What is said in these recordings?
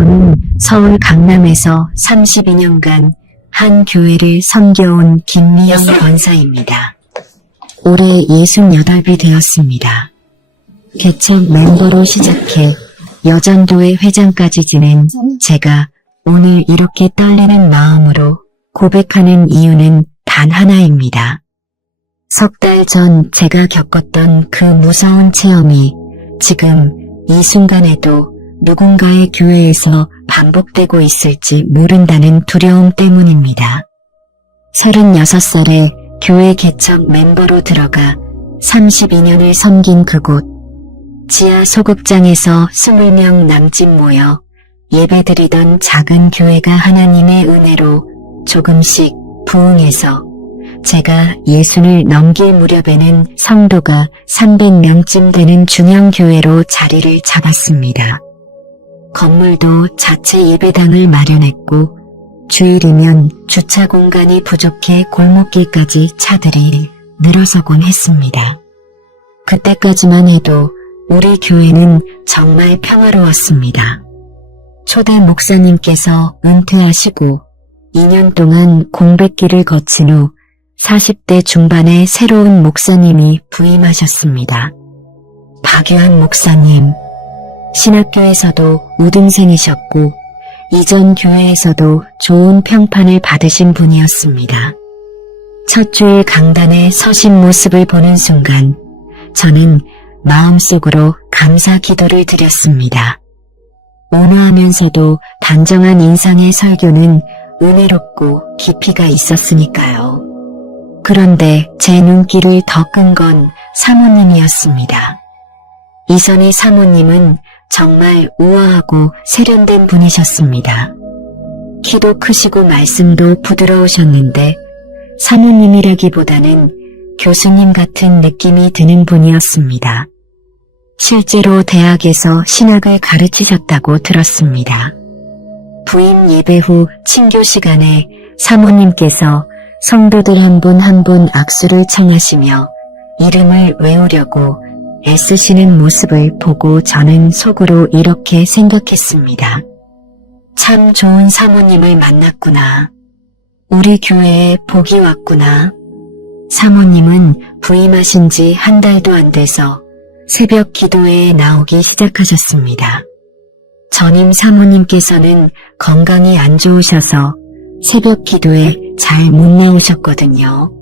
저는 서울 강남에서 32년간 한 교회를 섬겨온 김미영 권사입니다. 올해 68이 되었습니다. 개척 멤버로 시작해 여전도회 회장까지 지낸 제가 오늘 이렇게 떨리는 마음으로 고백하는 이유는 단 하나입니다. 석 달 전 제가 겪었던 그 무서운 체험이 지금 이 순간에도 누군가의 교회에서 반복되고 있을지 모른다는 두려움 때문입니다. 36살에 교회 개척 멤버로 들어가 32년을 섬긴 그곳. 지하 소극장에서 20명 남짓 모여 예배드리던 작은 교회가 하나님의 은혜로 조금씩 부흥해서 제가 60을 넘길 무렵에는 성도가 300명쯤 되는 중형교회로 자리를 잡았습니다. 건물도 자체 예배당을 마련했고 주일이면 주차 공간이 부족해 골목길까지 차들이 늘어서곤 했습니다. 그때까지만 해도 우리 교회는 정말 평화로웠습니다. 초대 목사님께서 은퇴하시고 2년 동안 공백기를 거친 후 40대 중반에 새로운 목사님이 부임하셨습니다. 박유한 목사님, 신학교에서도 우등생이셨고 이전 교회에서도 좋은 평판을 받으신 분이었습니다. 첫 주일 강단에 서신 모습을 보는 순간 저는 마음속으로 감사 기도를 드렸습니다. 온화하면서도 단정한 인상의 설교는 은혜롭고 깊이가 있었으니까요. 그런데 제 눈길을 더 끈 건 사모님이었습니다. 이선희 사모님은 정말 우아하고 세련된 분이셨습니다. 키도 크시고 말씀도 부드러우셨는데 사모님이라기보다는 교수님 같은 느낌이 드는 분이었습니다. 실제로 대학에서 신학을 가르치셨다고 들었습니다. 부임 예배 후 친교 시간에 사모님께서 성도들 한 분 한 분 악수를 청하시며 이름을 외우려고 애쓰시는 모습을 보고 저는 속으로 이렇게 생각했습니다. 참 좋은 사모님을 만났구나. 우리 교회에 복이 왔구나. 사모님은 부임하신 지 한 달도 안 돼서 새벽 기도회에 나오기 시작하셨습니다. 전임 사모님께서는 건강이 안 좋으셔서 새벽 기도에 잘 못 나오셨거든요.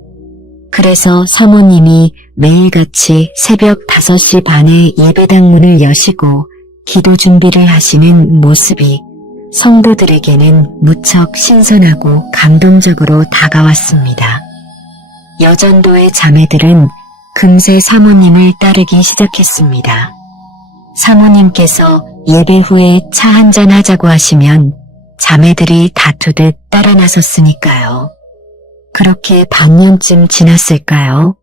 그래서 사모님이 매일같이 새벽 5시 반에 예배당 문을 여시고 기도 준비를 하시는 모습이 성도들에게는 무척 신선하고 감동적으로 다가왔습니다. 여전도의 자매들은 금세 사모님을 따르기 시작했습니다. 사모님께서 예배 후에 차 한잔 하자고 하시면 자매들이 다투듯 따라 나섰으니까요. 그렇게 반년쯤 지났을까요?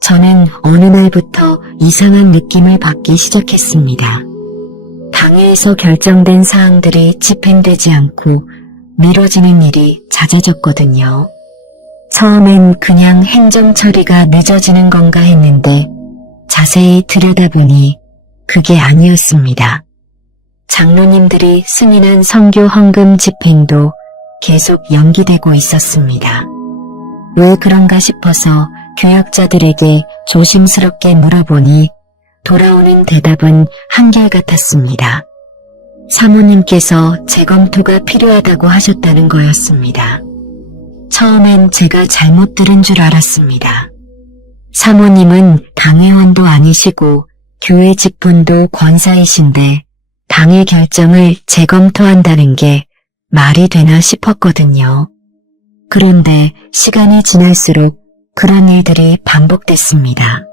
저는 어느 날부터 이상한 느낌을 받기 시작했습니다. 당회에서 결정된 사항들이 집행되지 않고 미뤄지는 일이 잦아졌거든요. 처음엔 그냥 행정 처리가 늦어지는 건가 했는데 자세히 들여다보니 그게 아니었습니다. 장로님들이 승인한 선교 헌금 집행도 계속 연기되고 있었습니다. 왜 그런가 싶어서 교역자들에게 조심스럽게 물어보니 돌아오는 대답은 한결같았습니다. 사모님께서 재검토가 필요하다고 하셨다는 거였습니다. 처음엔 제가 잘못 들은 줄 알았습니다. 사모님은 당회원도 아니시고 교회 직분도 권사이신데 당의 결정을 재검토한다는 게 말이 되나 싶었거든요. 그런데 시간이 지날수록 그런 일들이 반복됐습니다.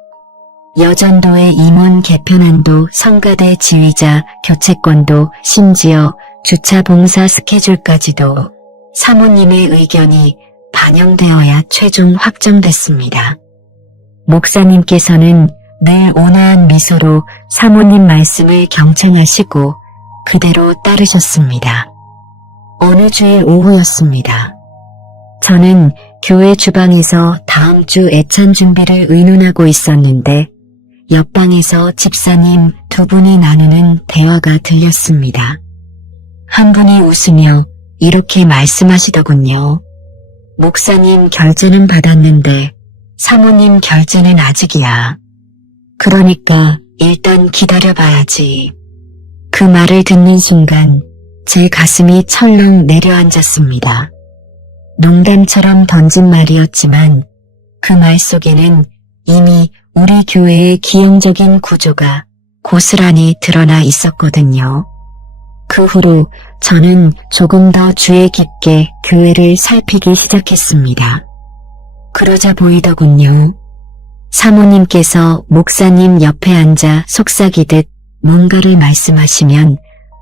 여전도의 임원 개편안도 성가대 지휘자 교체권도 심지어 주차 봉사 스케줄까지도 사모님의 의견이 반영되어야 최종 확정됐습니다. 목사님께서는 늘 온화한 미소로 사모님 말씀을 경청하시고 그대로 따르셨습니다. 어느 주일 오후였습니다. 저는 교회 주방에서 다음 주 애찬 준비를 의논하고 있었는데 옆방에서 집사님 두 분이 나누는 대화가 들렸습니다. 한 분이 웃으며 이렇게 말씀하시더군요. 목사님 결제는 받았는데 사모님 결제는 아직이야. 그러니까 일단 기다려봐야지. 그 말을 듣는 순간 제 가슴이 철렁 내려앉았습니다. 농담처럼 던진 말이었지만 그 말 속에는 이미 우리 교회의 기형적인 구조가 고스란히 드러나 있었거든요. 그 후로 저는 조금 더 주의 깊게 교회를 살피기 시작했습니다. 그러자 보이더군요. 사모님께서 목사님 옆에 앉아 속삭이듯 뭔가를 말씀하시면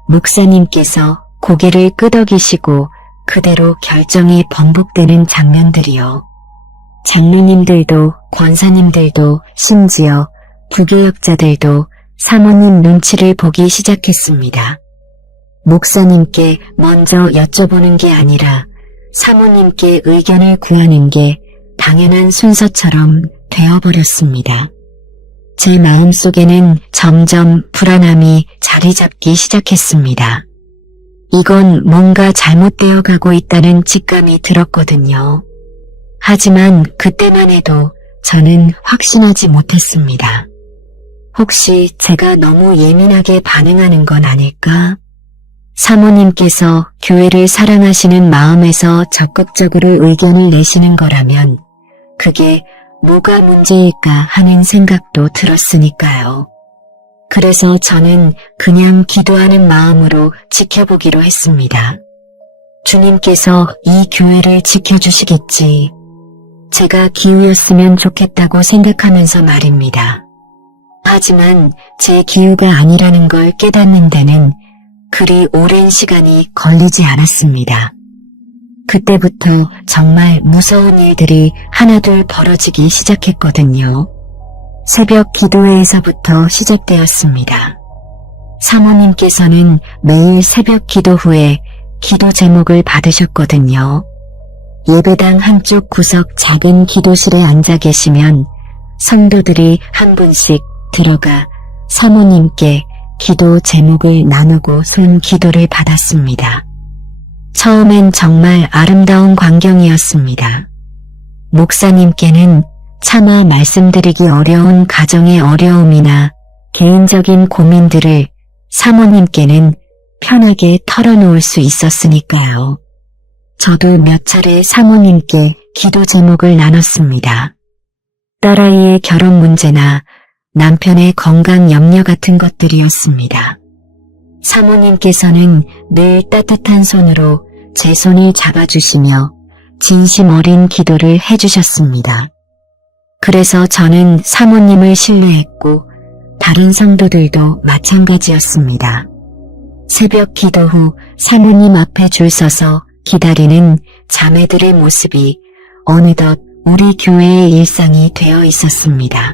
목사님께서 고개를 끄덕이시고 그대로 결정이 번복되는 장면들이요. 장로님들도 권사님들도 심지어 부교역자들도 사모님 눈치를 보기 시작했습니다. 목사님께 먼저 여쭤보는 게 아니라 사모님께 의견을 구하는 게 당연한 순서처럼 되어버렸습니다. 제 마음속에는 점점 불안함이 자리 잡기 시작했습니다. 이건 뭔가 잘못되어 가고 있다는 직감이 들었거든요. 하지만 그때만 해도 저는 확신하지 못했습니다. 혹시 제가 너무 예민하게 반응하는 건 아닐까? 사모님께서 교회를 사랑하시는 마음에서 적극적으로 의견을 내시는 거라면 그게 뭐가 문제일까 하는 생각도 들었으니까요. 그래서 저는 그냥 기도하는 마음으로 지켜보기로 했습니다. 주님께서 이 교회를 지켜주시겠지. 제가 기우였으면 좋겠다고 생각하면서 말입니다. 하지만 제 기우가 아니라는 걸 깨닫는 데는 그리 오랜 시간이 걸리지 않았습니다. 그때부터 정말 무서운 일들이 하나둘 벌어지기 시작했거든요. 새벽 기도회에서부터 시작되었습니다. 사모님께서는 매일 새벽 기도 후에 기도 제목을 받으셨거든요. 예배당 한쪽 구석 작은 기도실에 앉아 계시면 성도들이 한 분씩 들어가 사모님께 기도 제목을 나누고 손 기도를 받았습니다. 처음엔 정말 아름다운 광경이었습니다. 목사님께는 차마 말씀드리기 어려운 가정의 어려움이나 개인적인 고민들을 사모님께는 편하게 털어놓을 수 있었으니까요. 저도 몇 차례 사모님께 기도 제목을 나눴습니다. 딸아이의 결혼 문제나 남편의 건강 염려 같은 것들이었습니다. 사모님께서는 늘 따뜻한 손으로 제 손을 잡아주시며 진심 어린 기도를 해주셨습니다. 그래서 저는 사모님을 신뢰했고 다른 성도들도 마찬가지였습니다. 새벽 기도 후 사모님 앞에 줄 서서 기다리는 자매들의 모습이 어느덧 우리 교회의 일상이 되어 있었습니다.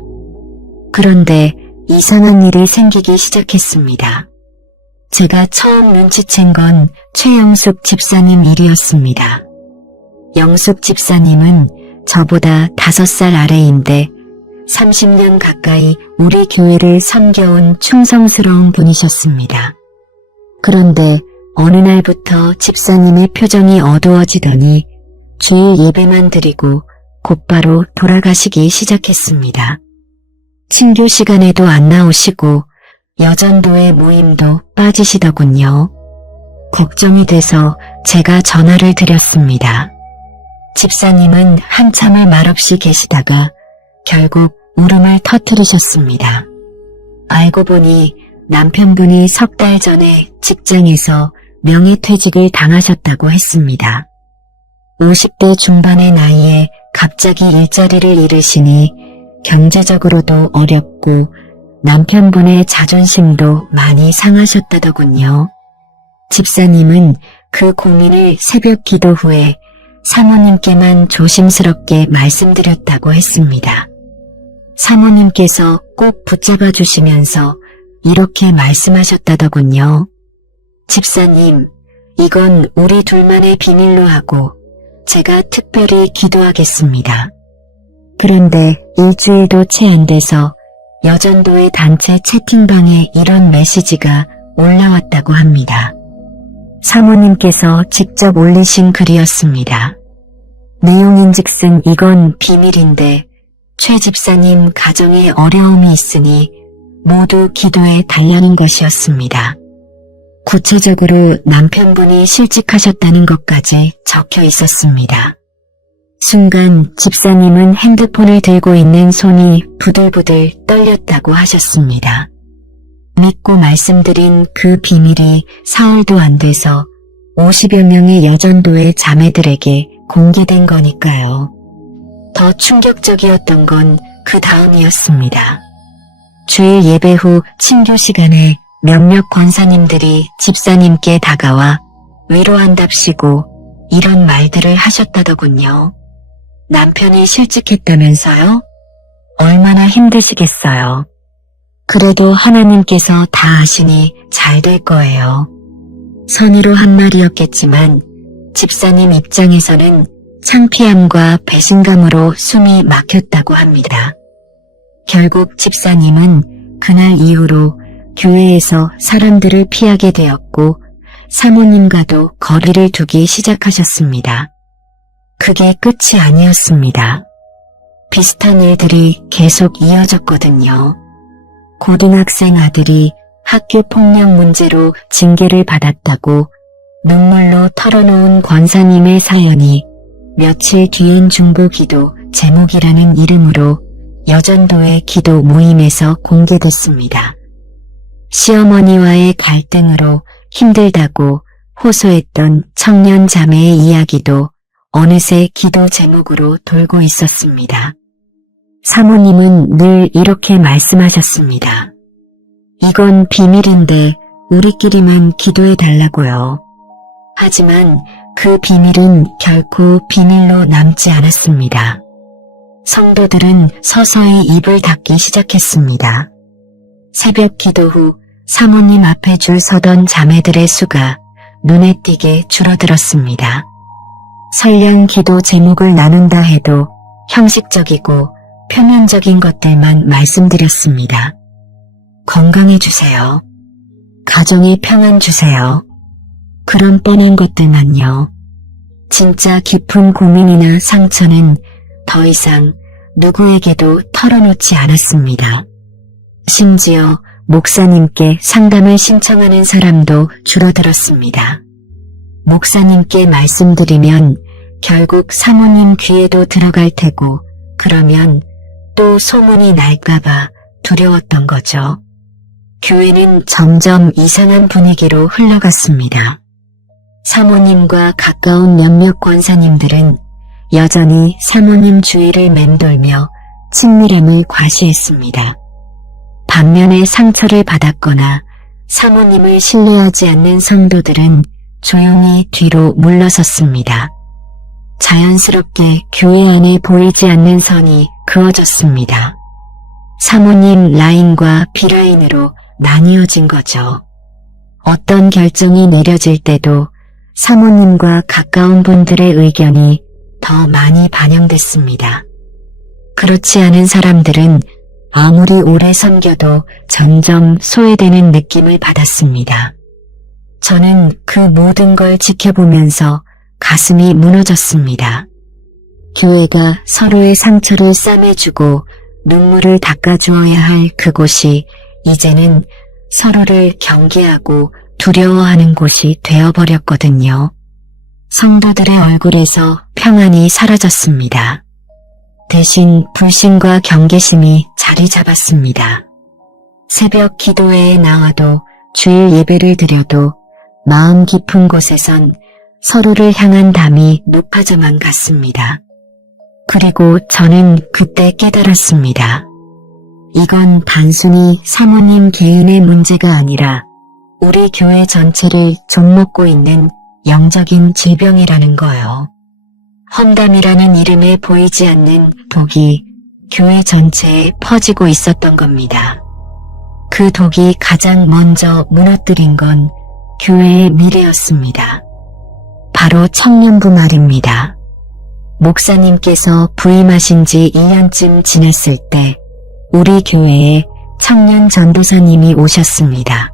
그런데 이상한 일이 생기기 시작했습니다. 제가 처음 눈치챈 건 최영숙 집사님 일이었습니다. 영숙 집사님은 저보다 5살 아래인데 30년 가까이 우리 교회를 섬겨온 충성스러운 분이셨습니다. 그런데 어느 날부터 집사님의 표정이 어두워지더니 주일 예배만 드리고 곧바로 돌아가시기 시작했습니다. 친교 시간에도 안 나오시고 여전도의 모임도 빠지시더군요. 걱정이 돼서 제가 전화를 드렸습니다. 집사님은 한참을 말없이 계시다가 결국 울음을 터뜨리셨습니다. 알고 보니 남편분이 3달 전에 직장에서 명예퇴직을 당하셨다고 했습니다. 50대 중반의 나이에 갑자기 일자리를 잃으시니 경제적으로도 어렵고 남편분의 자존심도 많이 상하셨다더군요. 집사님은 그 고민을 새벽 기도 후에 사모님께만 조심스럽게 말씀드렸다고 했습니다. 사모님께서 꼭 붙잡아 주시면서 이렇게 말씀하셨다더군요. 집사님, 이건 우리 둘만의 비밀로 하고 제가 특별히 기도하겠습니다. 그런데 일주일도 채 안 돼서 여전도의 단체 채팅방에 이런 메시지가 올라왔다고 합니다. 사모님께서 직접 올리신 글이었습니다. 내용인즉슨 이건 비밀인데 최 집사님 가정에 어려움이 있으니 모두 기도에 달라는 것이었습니다. 구체적으로 남편분이 실직하셨다는 것까지 적혀 있었습니다. 순간 집사님은 핸드폰을 들고 있는 손이 부들부들 떨렸다고 하셨습니다. 믿고 말씀드린 그 비밀이 사흘도 안 돼서 50여 명의 여전도의 자매들에게 공개된 거니까요. 더 충격적이었던 건 그 다음이었습니다. 주일 예배 후 친교 시간에 몇몇 권사님들이 집사님께 다가와 위로한답시고 이런 말들을 하셨다더군요. 남편이 실직했다면서요? 얼마나 힘드시겠어요. 그래도 하나님께서 다 아시니 잘 될 거예요. 선의로 한 말이었겠지만 집사님 입장에서는 창피함과 배신감으로 숨이 막혔다고 합니다. 결국 집사님은 그날 이후로 교회에서 사람들을 피하게 되었고 사모님과도 거리를 두기 시작하셨습니다. 그게 끝이 아니었습니다. 비슷한 일들이 계속 이어졌거든요. 고등학생 아들이 학교 폭력 문제로 징계를 받았다고 눈물로 털어놓은 권사님의 사연이 며칠 뒤엔 중보기도 제목이라는 이름으로 여전도의 기도 모임에서 공개됐습니다. 시어머니와의 갈등으로 힘들다고 호소했던 청년 자매의 이야기도 어느새 기도 제목으로 돌고 있었습니다. 사모님은 늘 이렇게 말씀하셨습니다. 이건 비밀인데 우리끼리만 기도해 달라고요. 하지만 그 비밀은 결코 비밀로 남지 않았습니다. 성도들은 서서히 입을 닫기 시작했습니다. 새벽 기도 후 사모님 앞에 줄 서던 자매들의 수가 눈에 띄게 줄어들었습니다. 설령 기도 제목을 나눈다 해도 형식적이고 표면적인 것들만 말씀드렸습니다. 건강해주세요. 가정에 평안 주세요. 그런 뻔한 것들만요. 진짜 깊은 고민이나 상처는 더 이상 누구에게도 털어놓지 않았습니다. 심지어 목사님께 상담을 신청하는 사람도 줄어들었습니다. 목사님께 말씀드리면 결국 사모님 귀에도 들어갈 테고 그러면 또 소문이 날까봐 두려웠던 거죠. 교회는 점점 이상한 분위기로 흘러갔습니다. 사모님과 가까운 몇몇 권사님들은 여전히 사모님 주위를 맴돌며 친밀함을 과시했습니다. 반면에 상처를 받았거나 사모님을 신뢰하지 않는 성도들은 조용히 뒤로 물러섰습니다. 자연스럽게 교회 안에 보이지 않는 선이 그어졌습니다. 사모님 라인과 비라인으로 나뉘어진 거죠. 어떤 결정이 내려질 때도 사모님과 가까운 분들의 의견이 더 많이 반영됐습니다. 그렇지 않은 사람들은 아무리 오래 섬겨도 점점 소외되는 느낌을 받았습니다. 저는 그 모든 걸 지켜보면서 가슴이 무너졌습니다. 교회가 서로의 상처를 싸매주고 눈물을 닦아주어야 할 그곳이 이제는 서로를 경계하고 두려워하는 곳이 되어버렸거든요. 성도들의 얼굴에서 평안이 사라졌습니다. 대신 불신과 경계심이 자리 잡았습니다. 새벽 기도회에 나와도 주일 예배를 드려도 마음 깊은 곳에선 서로를 향한 담이 높아져만 갔습니다. 그리고 저는 그때 깨달았습니다. 이건 단순히 사모님 개인의 문제가 아니라 우리 교회 전체를 좀먹고 있는 영적인 질병이라는 거요. 험담이라는 이름에 보이지 않는 독이 교회 전체에 퍼지고 있었던 겁니다. 그 독이 가장 먼저 무너뜨린 건 교회의 미래였습니다. 바로 청년부 말입니다. 목사님께서 부임하신 지 2년쯤 지났을 때 우리 교회에 청년 전도사님이 오셨습니다.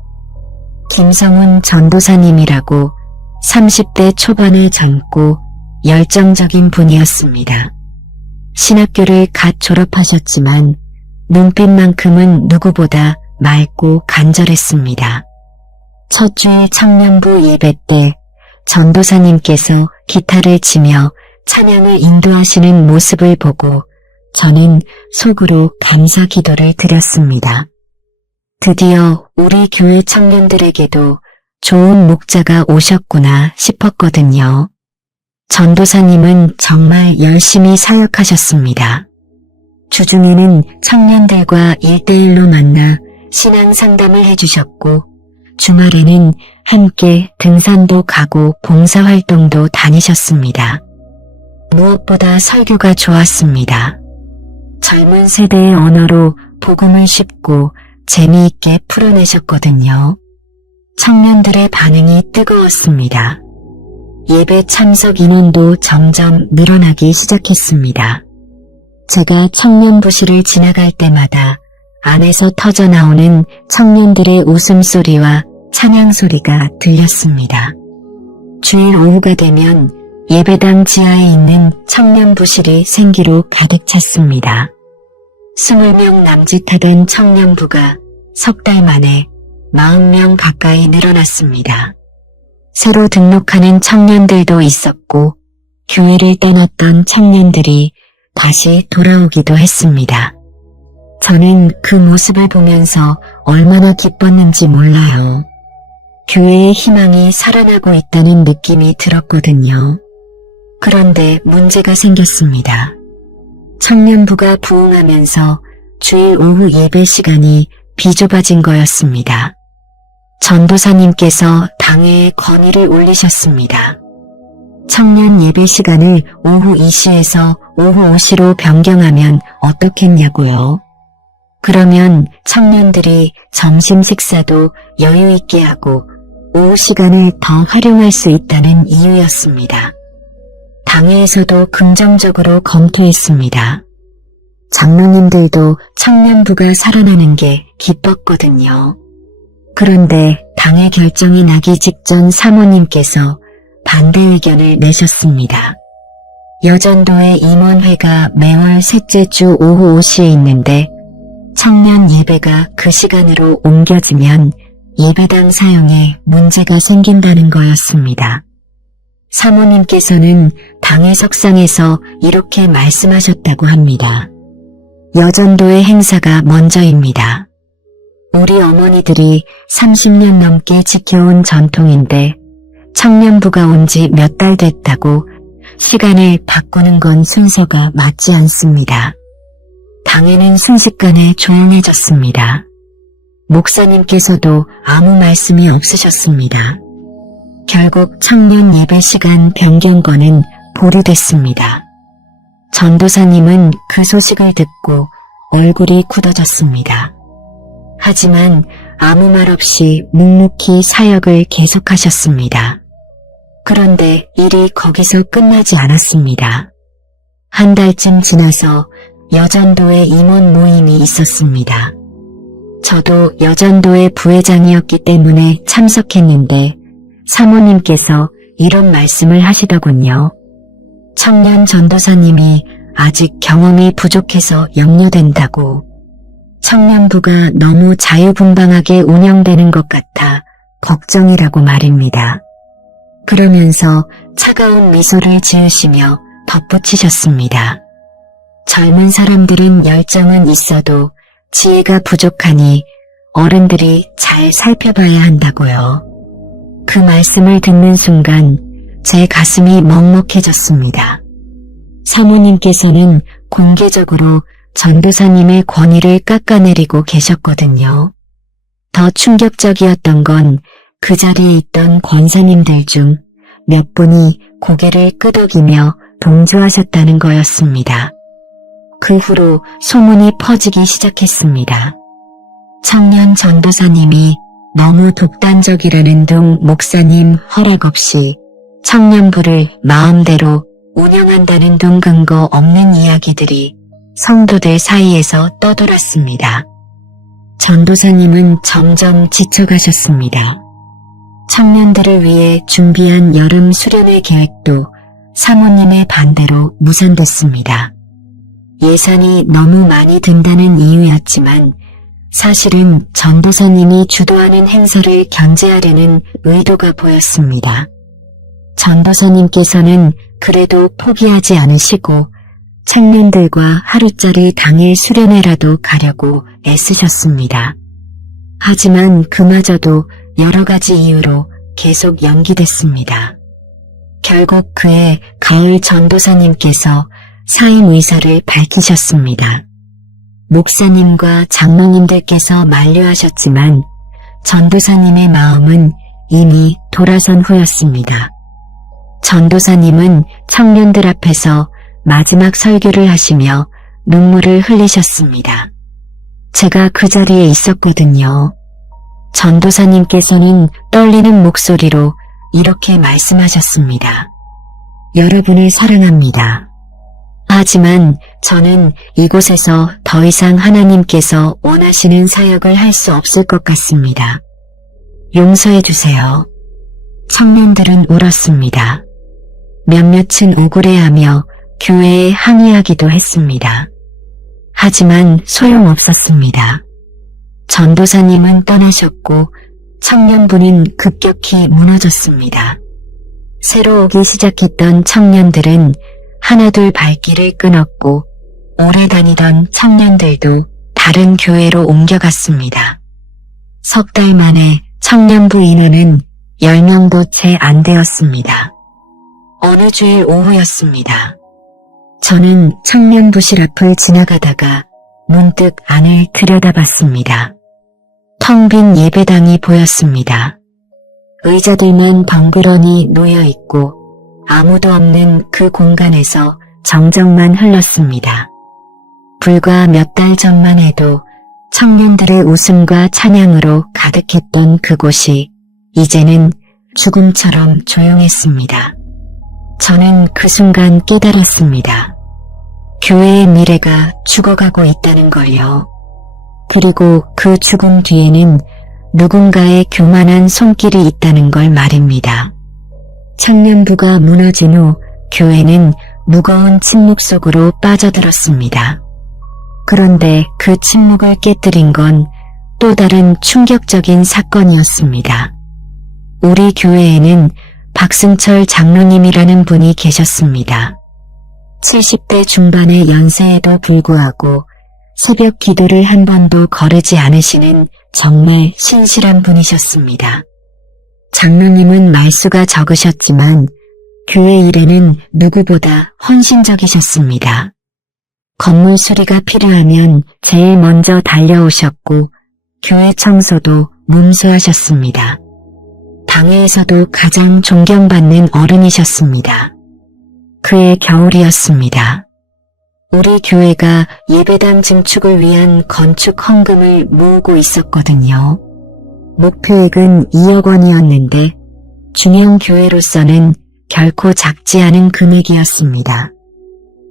김성훈 전도사님이라고 30대 초반의 젊고 열정적인 분이었습니다. 신학교를 갓 졸업하셨지만 눈빛만큼은 누구보다 맑고 간절했습니다. 첫 주일 청년부 예배 때 전도사님께서 기타를 치며 찬양을 인도하시는 모습을 보고 저는 속으로 감사 기도를 드렸습니다. 드디어 우리 교회 청년들에게도 좋은 목자가 오셨구나 싶었거든요. 전도사님은 정말 열심히 사역하셨습니다. 주중에는 청년들과 1대1로 만나 신앙 상담을 해주셨고 주말에는 함께 등산도 가고 봉사활동도 다니셨습니다. 무엇보다 설교가 좋았습니다. 젊은 세대의 언어로 복음을 쉽고 재미있게 풀어내셨거든요. 청년들의 반응이 뜨거웠습니다. 예배 참석 인원도 점점 늘어나기 시작했습니다. 제가 청년부실을 지나갈 때마다 안에서 터져나오는 청년들의 웃음소리와 찬양소리가 들렸습니다. 주일 오후가 되면 예배당 지하에 있는 청년부실이 생기로 가득 찼습니다. 20명 남짓하던 청년부가 석 달 만에 40명 가까이 늘어났습니다. 새로 등록하는 청년들도 있었고 교회를 떠났던 청년들이 다시 돌아오기도 했습니다. 저는 그 모습을 보면서 얼마나 기뻤는지 몰라요. 교회의 희망이 살아나고 있다는 느낌이 들었거든요. 그런데 문제가 생겼습니다. 청년부가 부흥하면서 주일 오후 예배 시간이 비좁아진 거였습니다. 전도사님께서 당회에 건의를 올리셨습니다. 청년 예배 시간을 오후 2시에서 오후 5시로 변경하면 어떻겠냐고요. 그러면 청년들이 점심 식사도 여유 있게 하고 오후 시간을 더 활용할 수 있다는 이유였습니다. 당회에서도 긍정적으로 검토했습니다. 장로님들도 청년부가 살아나는 게 기뻤거든요. 그런데 당회 결정이 나기 직전 사모님께서 반대 의견을 내셨습니다. 여전도의 임원회가 매월 셋째 주 오후 5시에 있는데 청년 예배가 그 시간으로 옮겨지면 예배당 사용에 문제가 생긴다는 거였습니다. 사모님께서는 당회 석상에서 이렇게 말씀하셨다고 합니다. 여전도의 행사가 먼저입니다. 우리 어머니들이 30년 넘게 지켜온 전통인데 청년부가 온 지 몇 달 됐다고 시간을 바꾸는 건 순서가 맞지 않습니다. 당회는 순식간에 조용해졌습니다. 목사님께서도 아무 말씀이 없으셨습니다. 결국 청년 예배 시간 변경권은 보류됐습니다. 전도사님은 그 소식을 듣고 얼굴이 굳어졌습니다. 하지만 아무 말 없이 묵묵히 사역을 계속하셨습니다. 그런데 일이 거기서 끝나지 않았습니다. 한 달쯤 지나서 여전도의 임원 모임이 있었습니다. 저도 여전도의 부회장이었기 때문에 참석했는데 사모님께서 이런 말씀을 하시더군요. 청년 전도사님이 아직 경험이 부족해서 염려된다고. 청년부가 너무 자유분방하게 운영되는 것 같아 걱정이라고 말입니다. 그러면서 차가운 미소를 지으시며 덧붙이셨습니다. 젊은 사람들은 열정은 있어도 지혜가 부족하니 어른들이 잘 살펴봐야 한다고요. 그 말씀을 듣는 순간 제 가슴이 먹먹해졌습니다. 사모님께서는 공개적으로 전도사님의 권위를 깎아내리고 계셨거든요. 더 충격적이었던 건 그 자리에 있던 권사님들 중 몇 분이 고개를 끄덕이며 동조하셨다는 거였습니다. 그 후로 소문이 퍼지기 시작했습니다. 청년 전도사님이 너무 독단적이라는 둥 목사님 허락 없이 청년부를 마음대로 운영한다는 둥 근거 없는 이야기들이 성도들 사이에서 떠돌았습니다. 전도사님은 점점 지쳐가셨습니다. 청년들을 위해 준비한 여름 수련회 계획도 사모님의 반대로 무산됐습니다. 예산이 너무 많이 든다는 이유였지만 사실은 전도사님이 주도하는 행사를 견제하려는 의도가 보였습니다. 전도사님께서는 그래도 포기하지 않으시고 청년들과 하루짜리 당일 수련회라도 가려고 애쓰셨습니다. 하지만 그마저도 여러 가지 이유로 계속 연기됐습니다. 결국 그해 가을 전도사님께서 사임 의사를 밝히셨습니다. 목사님과 장로님들께서 만류하셨지만 전도사님의 마음은 이미 돌아선 후였습니다. 전도사님은 청년들 앞에서 마지막 설교를 하시며 눈물을 흘리셨습니다. 제가 그 자리에 있었거든요. 전도사님께서는 떨리는 목소리로 이렇게 말씀하셨습니다. 여러분을 사랑합니다. 하지만 저는 이곳에서 더 이상 하나님께서 원하시는 사역을 할 수 없을 것 같습니다. 용서해 주세요. 청년들은 울었습니다. 몇몇은 억울해하며 교회에 항의하기도 했습니다. 하지만 소용없었습니다. 전도사님은 떠나셨고 청년부는 급격히 무너졌습니다. 새로 오기 시작했던 청년들은 하나둘 발길을 끊었고 오래 다니던 청년들도 다른 교회로 옮겨갔습니다. 석 달 만에 청년부 인원은 10명도 채 안 되었습니다. 어느 주일 오후였습니다. 저는 청년부실 앞을 지나가다가 문득 안을 들여다봤습니다. 텅 빈 예배당이 보였습니다. 의자들만 덩그러니 놓여있고 아무도 없는 그 공간에서 정적만 흘렀습니다. 불과 몇 달 전만 해도 청년들의 웃음과 찬양으로 가득했던 그곳이 이제는 죽음처럼 조용했습니다. 저는 그 순간 깨달았습니다. 교회의 미래가 죽어가고 있다는 걸요. 그리고 그 죽음 뒤에는 누군가의 교만한 손길이 있다는 걸 말입니다. 청년부가 무너진 후 교회는 무거운 침묵 속으로 빠져들었습니다. 그런데 그 침묵을 깨뜨린 건 또 다른 충격적인 사건이었습니다. 우리 교회에는 박승철 장로님이라는 분이 계셨습니다. 70대 중반의 연세에도 불구하고 새벽 기도를 한 번도 거르지 않으시는 정말 신실한 분이셨습니다. 장로님은 말수가 적으셨지만 교회 일에는 누구보다 헌신적이셨습니다. 건물 수리가 필요하면 제일 먼저 달려오셨고 교회 청소도 문수하셨습니다. 당회에서도 가장 존경받는 어른이셨습니다. 그해 겨울이었습니다. 우리 교회가 예배당 증축을 위한 건축 헌금을 모으고 있었거든요. 목표액은 2억 원이었는데 중형 교회로서는 결코 작지 않은 금액이었습니다.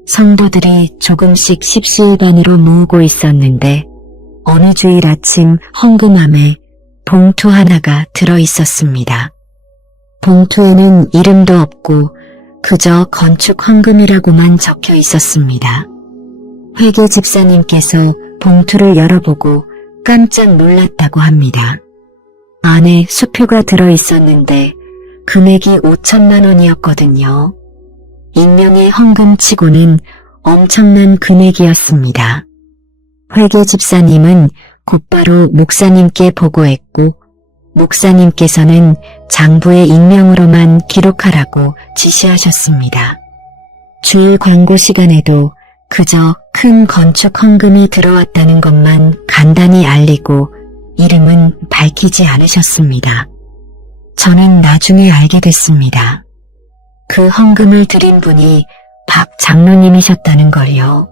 성도들이 조금씩 십시일반으로 모으고 있었는데 어느 주일 아침 헌금함에 봉투 하나가 들어있었습니다. 봉투에는 이름도 없고 그저 건축 헌금이라고만 적혀 있었습니다. 회계 집사님께서 봉투를 열어보고 깜짝 놀랐다고 합니다. 안에 수표가 들어있었는데 금액이 5천만 원이었거든요. 익명의 헌금치고는 엄청난 금액이었습니다. 회계 집사님은 곧바로 목사님께 보고했고 목사님께서는 장부의 익명으로만 기록하라고 지시하셨습니다. 주일 광고 시간에도 그저 큰 건축 헌금이 들어왔다는 것만 간단히 알리고 이름은 밝히지 않으셨습니다. 저는 나중에 알게 됐습니다. 그 헌금을 드린 분이 박 장로님이셨다는 걸요.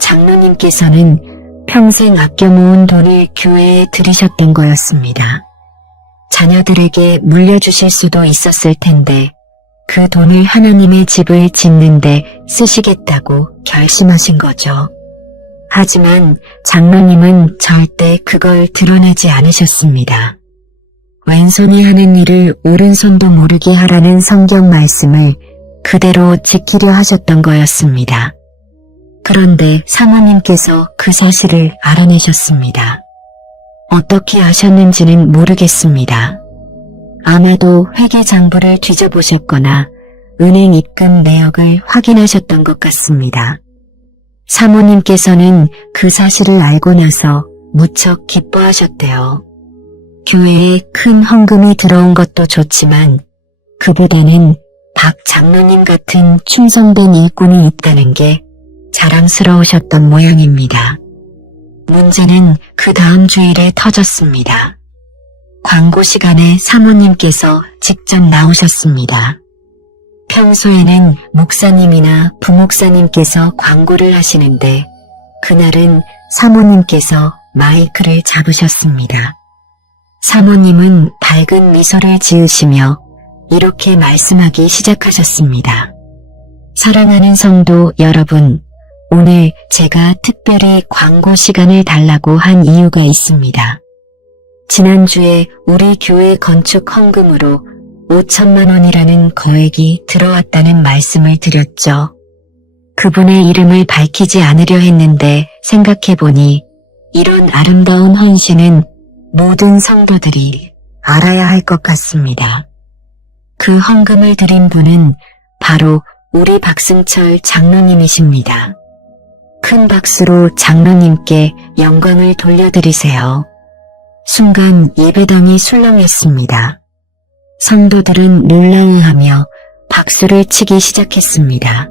장로님께서는 평생 아껴 모은 돈을 교회에 들이셨던 거였습니다. 자녀들에게 물려주실 수도 있었을 텐데 그 돈을 하나님의 집을 짓는데 쓰시겠다고 결심하신 거죠. 하지만 장로님은 절대 그걸 드러내지 않으셨습니다. 왼손이 하는 일을 오른손도 모르게 하라는 성경 말씀을 그대로 지키려 하셨던 거였습니다. 그런데 사모님께서 그 사실을 알아내셨습니다. 어떻게 아셨는지는 모르겠습니다. 아마도 회계장부를 뒤져보셨거나 은행 입금 내역을 확인하셨던 것 같습니다. 사모님께서는 그 사실을 알고 나서 무척 기뻐하셨대요. 교회에 큰 헌금이 들어온 것도 좋지만 그보다는 박 장로님 같은 충성된 일꾼이 있다는 게 자랑스러우셨던 모양입니다. 문제는 그 다음 주일에 터졌습니다. 광고 시간에 사모님께서 직접 나오셨습니다. 평소에는 목사님이나 부목사님께서 광고를 하시는데 그날은 사모님께서 마이크를 잡으셨습니다. 사모님은 밝은 미소를 지으시며 이렇게 말씀하기 시작하셨습니다. 사랑하는 성도 여러분, 오늘 제가 특별히 광고 시간을 달라고 한 이유가 있습니다. 지난주에 우리 교회 건축 헌금으로 5천만 원이라는 거액이 들어왔다는 말씀을 드렸죠. 그분의 이름을 밝히지 않으려 했는데 생각해보니 이런 아름다운 헌신은 모든 성도들이 알아야 할 것 같습니다. 그 헌금을 드린 분은 바로 우리 박승철 장로님이십니다. 큰 박수로 장로님께 영광을 돌려드리세요. 순간 예배당이 술렁했습니다. 성도들은 놀라워하며 박수를 치기 시작했습니다.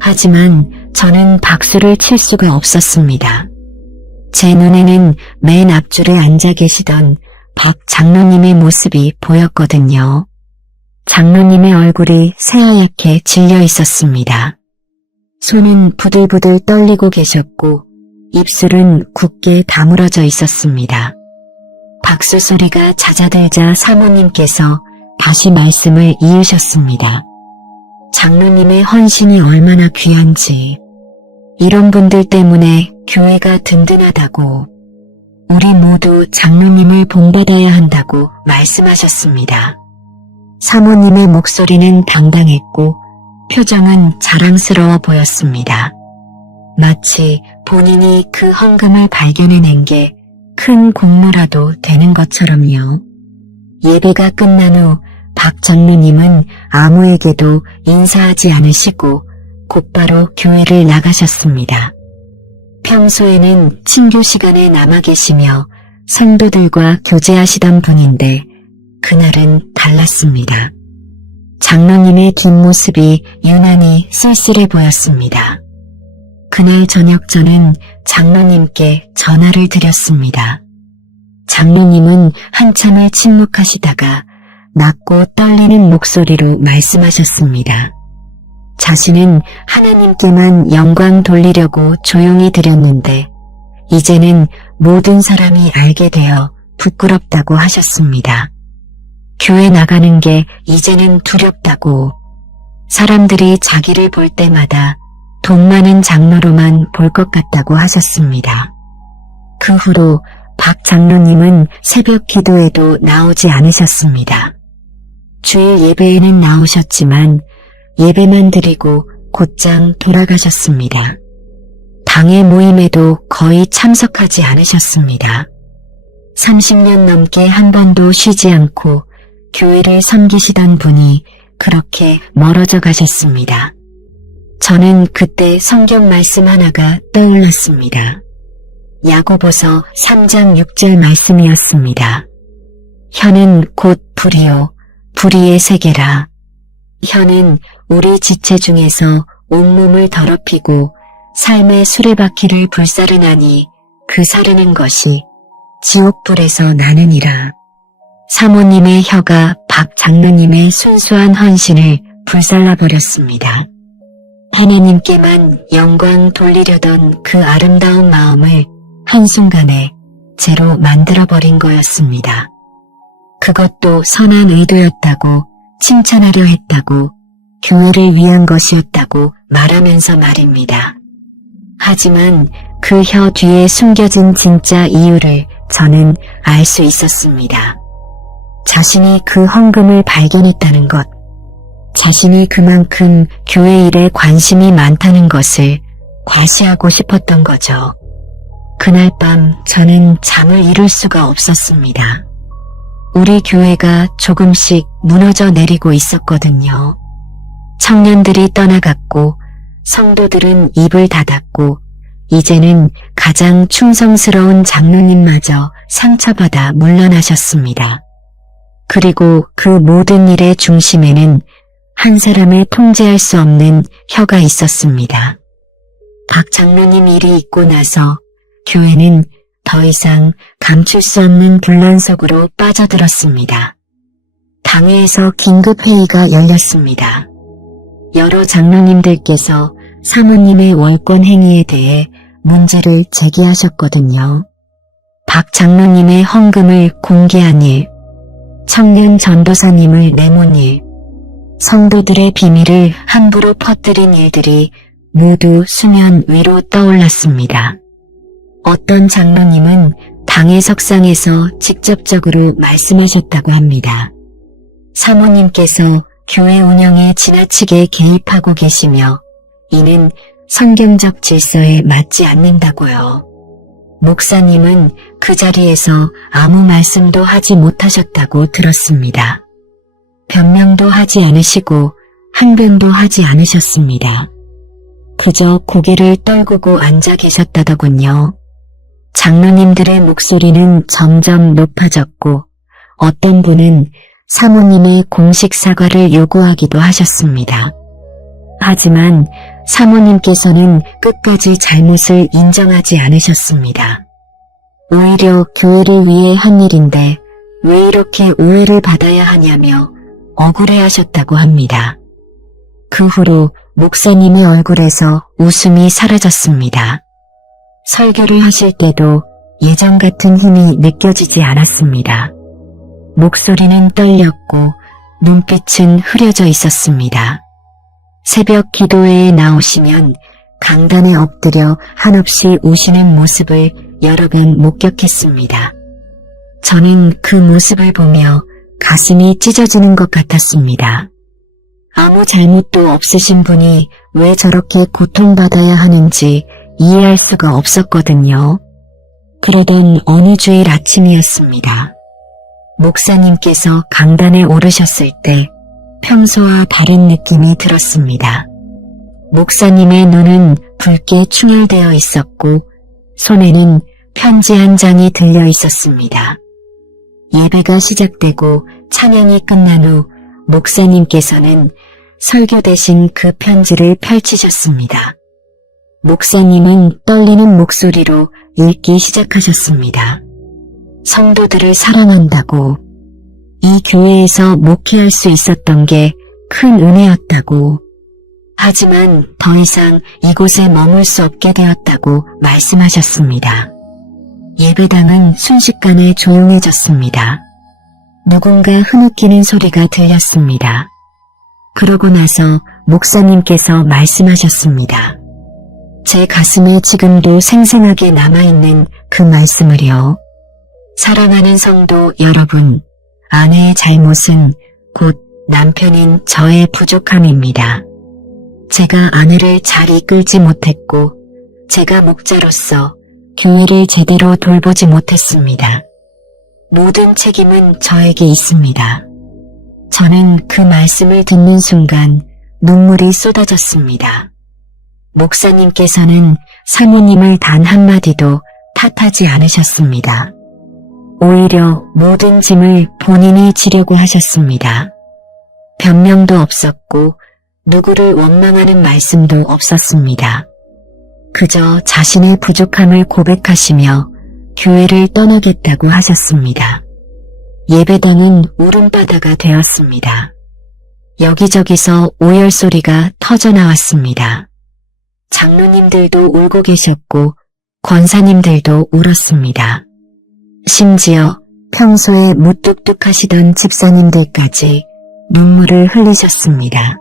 하지만 저는 박수를 칠 수가 없었습니다. 제 눈에는 맨 앞줄에 앉아 계시던 박 장로님의 모습이 보였거든요. 장로님의 얼굴이 새하얗게 질려 있었습니다. 손은 부들부들 떨리고 계셨고 입술은 굳게 다물어져 있었습니다. 박수 소리가 잦아들자 사모님께서 다시 말씀을 이으셨습니다. 장로님의 헌신이 얼마나 귀한지, 이런 분들 때문에 교회가 든든하다고, 우리 모두 장로님을 본받아야 한다고 말씀하셨습니다. 사모님의 목소리는 당당했고 표정은 자랑스러워 보였습니다. 마치 본인이 그 헌금을 발견해낸 게 큰 공로라도 되는 것처럼요. 예배가 끝난 후 박 장로님은 아무에게도 인사하지 않으시고 곧바로 교회를 나가셨습니다. 평소에는 친교 시간에 남아 계시며 성도들과 교제하시던 분인데 그날은 달랐습니다. 장로님의 뒷모습이 유난히 쓸쓸해 보였습니다. 그날 저녁 저는 장로님께 전화를 드렸습니다. 장로님은 한참을 침묵하시다가 낮고 떨리는 목소리로 말씀하셨습니다. 자신은 하나님께만 영광 돌리려고 조용히 드렸는데 이제는 모든 사람이 알게 되어 부끄럽다고 하셨습니다. 교회 나가는 게 이제는 두렵다고, 사람들이 자기를 볼 때마다 돈 많은 장로로만 볼 것 같다고 하셨습니다. 그 후로 박 장로님은 새벽 기도에도 나오지 않으셨습니다. 주일 예배에는 나오셨지만 예배만 드리고 곧장 돌아가셨습니다. 당회 모임에도 거의 참석하지 않으셨습니다. 30년 넘게 한 번도 쉬지 않고 교회를 섬기시던 분이 그렇게 멀어져 가셨습니다. 저는 그때 성경 말씀 하나가 떠올랐습니다. 야고보서 3장 6절 말씀이었습니다. 혀는 곧 불이요 불의의 세계라. 혀는 우리 지체 중에서 온몸을 더럽히고 삶의 수레바퀴를 불사르나니 그 사르는 것이 지옥불에서 나느니라. 사모님의 혀가 박 장로님의 순수한 헌신을 불살라버렸습니다. 하나님께만 영광 돌리려던 그 아름다운 마음을 한순간에 죄로 만들어버린 거였습니다. 그것도 선한 의도였다고, 칭찬하려 했다고, 교회를 위한 것이었다고 말하면서 말입니다. 하지만 그 혀 뒤에 숨겨진 진짜 이유를 저는 알 수 있었습니다. 자신이 그 헌금을 발견했다는 것, 자신이 그만큼 교회 일에 관심이 많다는 것을 과시하고 싶었던 거죠. 그날 밤 저는 잠을 이룰 수가 없었습니다. 우리 교회가 조금씩 무너져 내리고 있었거든요. 청년들이 떠나갔고 성도들은 입을 닫았고 이제는 가장 충성스러운 장로님마저 상처받아 물러나셨습니다. 그리고 그 모든 일의 중심에는 한 사람을 통제할 수 없는 혀가 있었습니다. 박 장로님 일이 있고 나서 교회는 더 이상 감출 수 없는 분란 속으로 빠져들었습니다. 당회에서 긴급회의가 열렸습니다. 여러 장로님들께서 사모님의 월권 행위에 대해 문제를 제기하셨거든요. 박 장로님의 헌금을 공개한 일, 청년 전도사님을 내몬 일, 성도들의 비밀을 함부로 퍼뜨린 일들이 모두 수면 위로 떠올랐습니다. 어떤 장로님은 당의 석상에서 직접적으로 말씀하셨다고 합니다. 사모님께서 교회 운영에 지나치게 개입하고 계시며 이는 성경적 질서에 맞지 않는다고요. 목사님은 그 자리에서 아무 말씀도 하지 못하셨다고 들었습니다. 변명도 하지 않으시고 항변도 하지 않으셨습니다. 그저 고개를 떨구고 앉아 계셨다더군요. 장로님들의 목소리는 점점 높아졌고 어떤 분은 사모님의 공식 사과를 요구하기도 하셨습니다. 하지만 사모님께서는 끝까지 잘못을 인정하지 않으셨습니다. 오히려 교회를 위해 한 일인데 왜 이렇게 오해를 받아야 하냐며 억울해하셨다고 합니다. 그 후로 목사님의 얼굴에서 웃음이 사라졌습니다. 설교를 하실 때도 예전 같은 힘이 느껴지지 않았습니다. 목소리는 떨렸고 눈빛은 흐려져 있었습니다. 새벽 기도회에 나오시면 강단에 엎드려 한없이 우시는 모습을 여러 번 목격했습니다. 저는 그 모습을 보며 가슴이 찢어지는 것 같았습니다. 아무 잘못도 없으신 분이 왜 저렇게 고통받아야 하는지 이해할 수가 없었거든요. 그러던 어느 주일 아침이었습니다. 목사님께서 강단에 오르셨을 때 평소와 다른 느낌이 들었습니다. 목사님의 눈은 붉게 충혈되어 있었고 손에는 편지 한 장이 들려 있었습니다. 예배가 시작되고 찬양이 끝난 후 목사님께서는 설교 대신 그 편지를 펼치셨습니다. 목사님은 떨리는 목소리로 읽기 시작하셨습니다. 성도들을 사랑한다고, 이 교회에서 목회할 수 있었던 게 큰 은혜였다고, 하지만 더 이상 이곳에 머물 수 없게 되었다고 말씀하셨습니다. 예배당은 순식간에 조용해졌습니다. 누군가 흐느끼는 소리가 들렸습니다. 그러고 나서 목사님께서 말씀하셨습니다. 제 가슴에 지금도 생생하게 남아있는 그 말씀을요. 사랑하는 성도 여러분, 아내의 잘못은 곧 남편인 저의 부족함입니다. 제가 아내를 잘 이끌지 못했고 제가 목자로서 교회를 제대로 돌보지 못했습니다. 모든 책임은 저에게 있습니다. 저는 그 말씀을 듣는 순간 눈물이 쏟아졌습니다. 목사님께서는 사모님을 단 한마디도 탓하지 않으셨습니다. 오히려 모든 짐을 본인이 지려고 하셨습니다. 변명도 없었고 누구를 원망하는 말씀도 없었습니다. 그저 자신의 부족함을 고백하시며 교회를 떠나겠다고 하셨습니다. 예배당은 울음바다가 되었습니다. 여기저기서 오열 소리가 터져나왔습니다. 장로님들도 울고 계셨고 권사님들도 울었습니다. 심지어 평소에 무뚝뚝하시던 집사님들까지 눈물을 흘리셨습니다.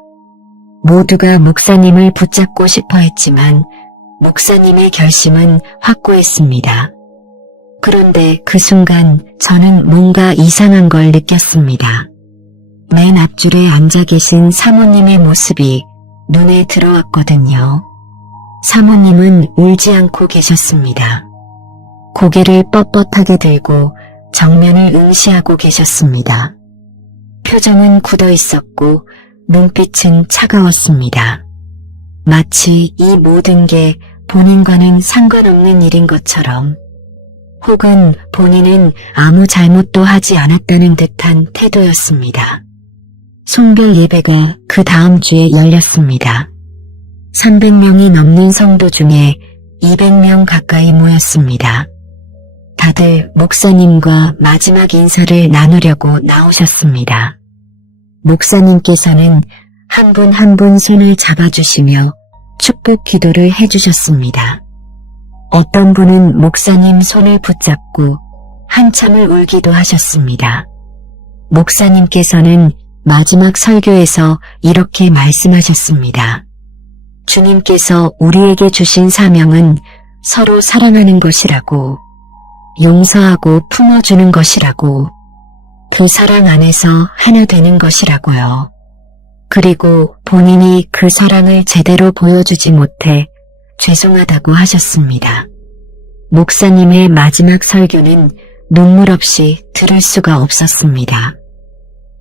모두가 목사님을 붙잡고 싶어 했지만 목사님의 결심은 확고했습니다. 그런데 그 순간 저는 뭔가 이상한 걸 느꼈습니다. 맨 앞줄에 앉아 계신 사모님의 모습이 눈에 들어왔거든요. 사모님은 울지 않고 계셨습니다. 고개를 뻣뻣하게 들고 정면을 응시하고 계셨습니다. 표정은 굳어 있었고 눈빛은 차가웠습니다. 마치 이 모든 게 본인과는 상관없는 일인 것처럼, 혹은 본인은 아무 잘못도 하지 않았다는 듯한 태도였습니다. 송별 예배가 그 다음 주에 열렸습니다. 300명이 넘는 성도 중에 200명 가까이 모였습니다. 다들 목사님과 마지막 인사를 나누려고 나오셨습니다. 목사님께서는 한 분 한 분 손을 잡아주시며 축복 기도를 해주셨습니다. 어떤 분은 목사님 손을 붙잡고 한참을 울기도 하셨습니다. 목사님께서는 마지막 설교에서 이렇게 말씀하셨습니다. 주님께서 우리에게 주신 사명은 서로 사랑하는 것이라고, 용서하고 품어주는 것이라고, 그 사랑 안에서 하나 되는 것이라고요. 그리고 본인이 그 사랑을 제대로 보여주지 못해 죄송하다고 하셨습니다. 목사님의 마지막 설교는 눈물 없이 들을 수가 없었습니다.